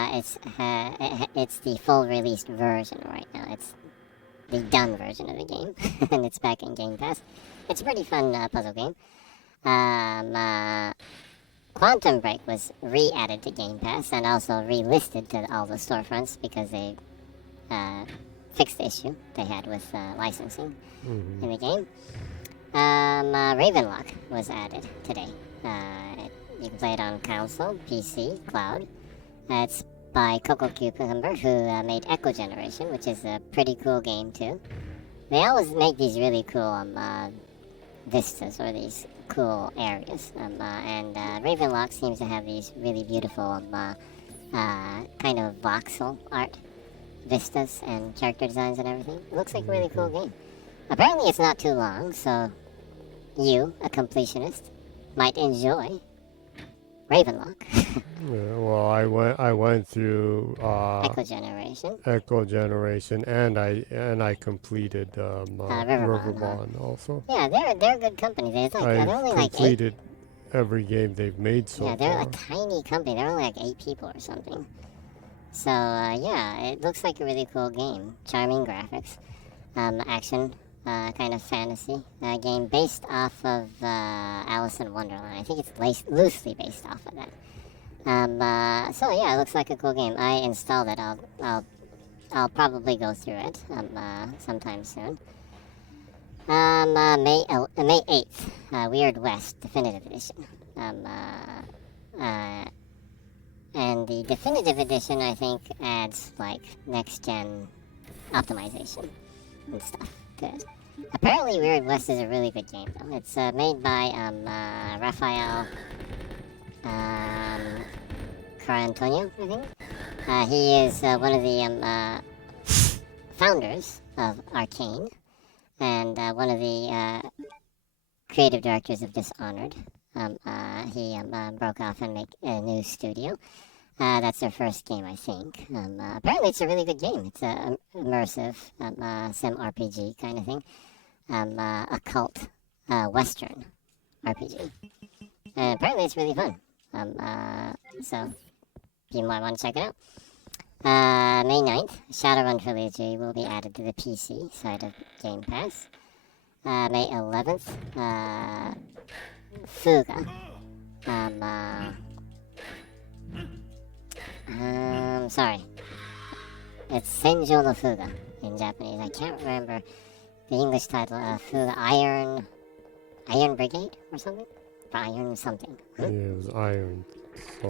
It's the full released version right now. It's the done version of the game, and it's back in Game Pass. It's a pretty fun puzzle game. Quantum Break was re-added to Game Pass and also relisted to all the storefronts because they fixed the issue they had with licensing in the game. Ravenlock was added today. You can play it on console, PC, cloud. It's by Coco Cucumber, who made Echo Generation, which is a pretty cool game too. They always make these really cool vistas or these cool areas. And Ravenlock seems to have these really beautiful kind of voxel art vistas and character designs and everything. It looks like a really cool game. Apparently it's not too long, so you, a completionist, might enjoy Ravenlock. Yeah, well, I went through Echo Generation, and I completed Riverbond also. Yeah, they're a good company. They're only like 8. Completed every game they've made so Yeah, they're far. a tiny company. They're only like 8 people or something. So yeah, it looks like a really cool game. Charming graphics, action, kind of fantasy game based off of Alice in Wonderland. I think it's loosely based off of that. So yeah, it looks like a cool game. I installed it. I'll probably go through it sometime soon. May 8th, Weird West Definitive Edition. And the Definitive Edition, I think, adds like next-gen optimization and stuff to it. Apparently, Weird West is a really good game, though. It's made by Rafael Carantonio, I think. He is one of the founders of Arcane and one of the creative directors of Dishonored. He broke off and made a new studio. That's their first game, I think. Apparently, it's a really good game. It's a immersive sim RPG kind of thing. Occult Western RPG. And apparently, it's really fun. So, you might want to check it out. May 9th, Shadowrun Trilogy will be added to the PC side of Game Pass. May 11th, Fuga. Sorry. It's Senjo no Fuga in Japanese. I can't remember the English title. Fuga Iron Brigade or something? Iron something. Yeah, it was Iron.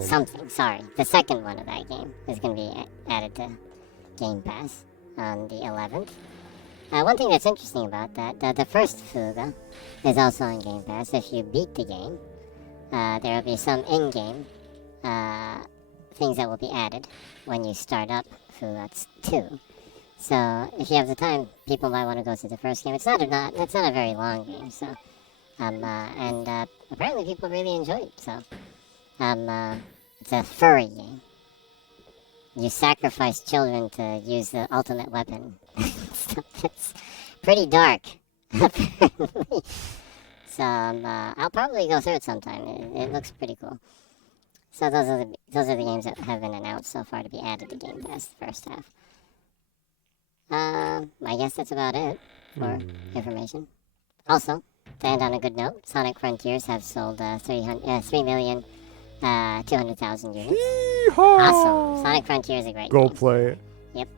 Something, sorry. The second one of that game is going to be added to Game Pass on the 11th. One thing that's interesting about that, the first Fuga is also on Game Pass. If you beat the game, there will be some in-game things that will be added when you start up Fuga 2. So if you have the time, people might want to go to the first game. It's not a very long game, so apparently people really enjoy it. So it's a furry game. you sacrifice children to use the ultimate weapon. It's pretty dark, apparently. So I'll probably go through it sometime. It looks pretty cool. So those are the games that have been announced so far to be added to Game Pass the first half. I guess that's about it for information. Also, to end on a good note, Sonic Frontiers have sold 3,200,000 units. Yeehaw! Awesome! Sonic Frontier is a great Go game. play it. Yep.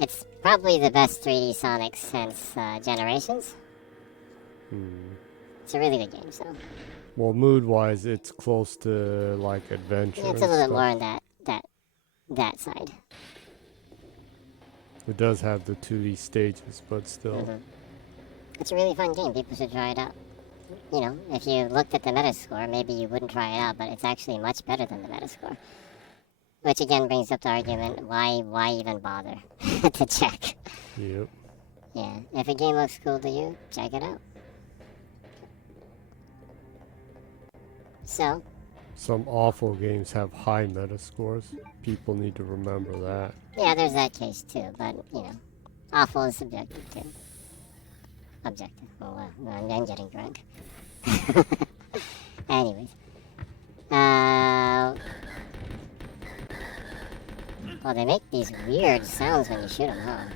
It's probably the best 3D Sonic since Generations. It's a really good game, so. Well, mood-wise, it's close to like adventure. Yeah, it's a little bit more on that side. It does have the 2D stages, but still. It's a really fun game. People should try it out. You know, if you looked at the Metascore, maybe you wouldn't try it out, but it's actually much better than the Metascore. Which again brings up the argument: why even bother to check? Yep. Yeah, if a game looks cool to you, check it out. So. Some awful games have high Metascores. People need to remember that. Yeah, there's that case too, but you know, awful is subjective too. Objective. Oh, I'm getting drunk. Anyways. Well, they make these weird sounds when you shoot them, huh?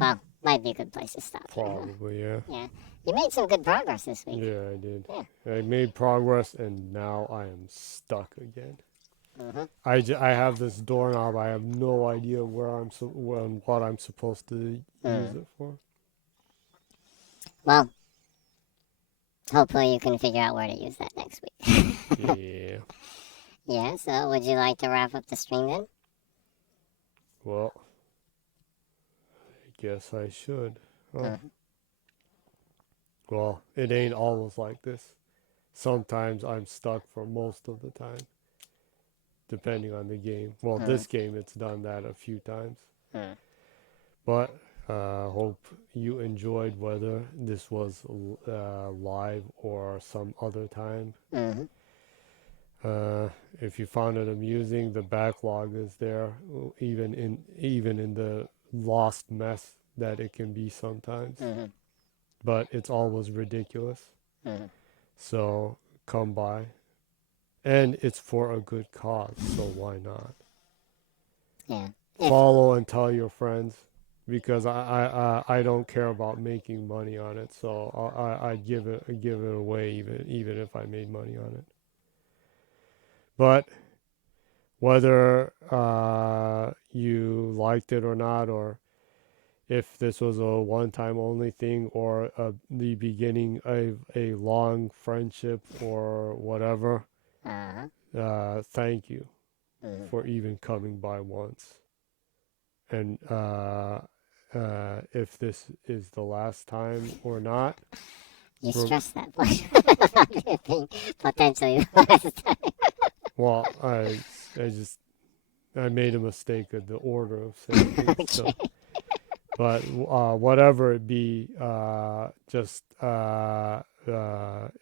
Well, might be a good place to stop. Probably, yeah. Yeah. You made some good progress this week. Yeah, I did. Yeah. I made progress, and now I am stuck again. I have this doorknob. I have no idea what I'm supposed to use it for. Well, hopefully you can figure out where to use that next week. Yeah. Yeah, so would you like to wrap up the stream then? Well, I guess I should. Huh? Well, it ain't always like this. Sometimes I'm stuck for most of the time, depending on the game. Well, this game, it's done that a few times. But hope you enjoyed, whether this was live or some other time. If you found it amusing, the backlog is there, even in the lost mess that it can be sometimes. But it's always ridiculous. So come by. And it's for a good cause, so why not? Yeah. Follow and tell your friends, because I don't care about making money on it, so I give it away even if I made money on it. But whether you liked it or not, or if this was a one-time only thing, or the beginning of a long friendship or whatever, thank you for even coming by once. And if this is the last time or not, you stress that point. Potentially the last time. Well, I made a mistake of the order of saying things. Okay. So, but whatever it be, just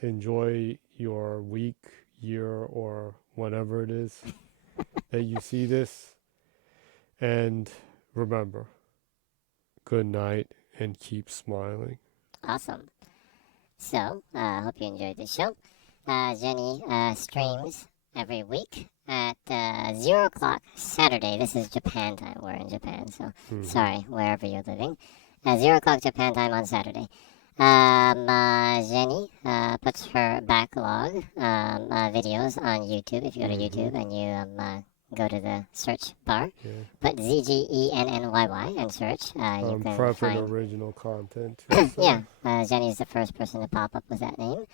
enjoy your week, year, or whenever it is that you see this. And remember, good night and keep smiling. Awesome. So, I hope you enjoyed the show. Jenny streams every week at 0 o'clock Saturday. This is Japan time. We're in Japan, so sorry, wherever you're living. 0 o'clock Japan time on Saturday. Jenny puts her backlog videos on YouTube. If you go to YouTube and you go to the search bar, put ZGENNYY and search. You can prepping find original content too, so. Yeah, Jenny's the first person to pop up with that name.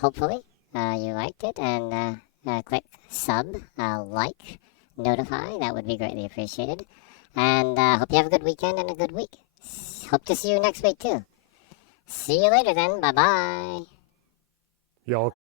Hopefully you liked it, and click sub, like, notify. That would be greatly appreciated. And hope you have a good weekend and a good week. Hope to see you next week too. See you later then. Bye bye. Y'all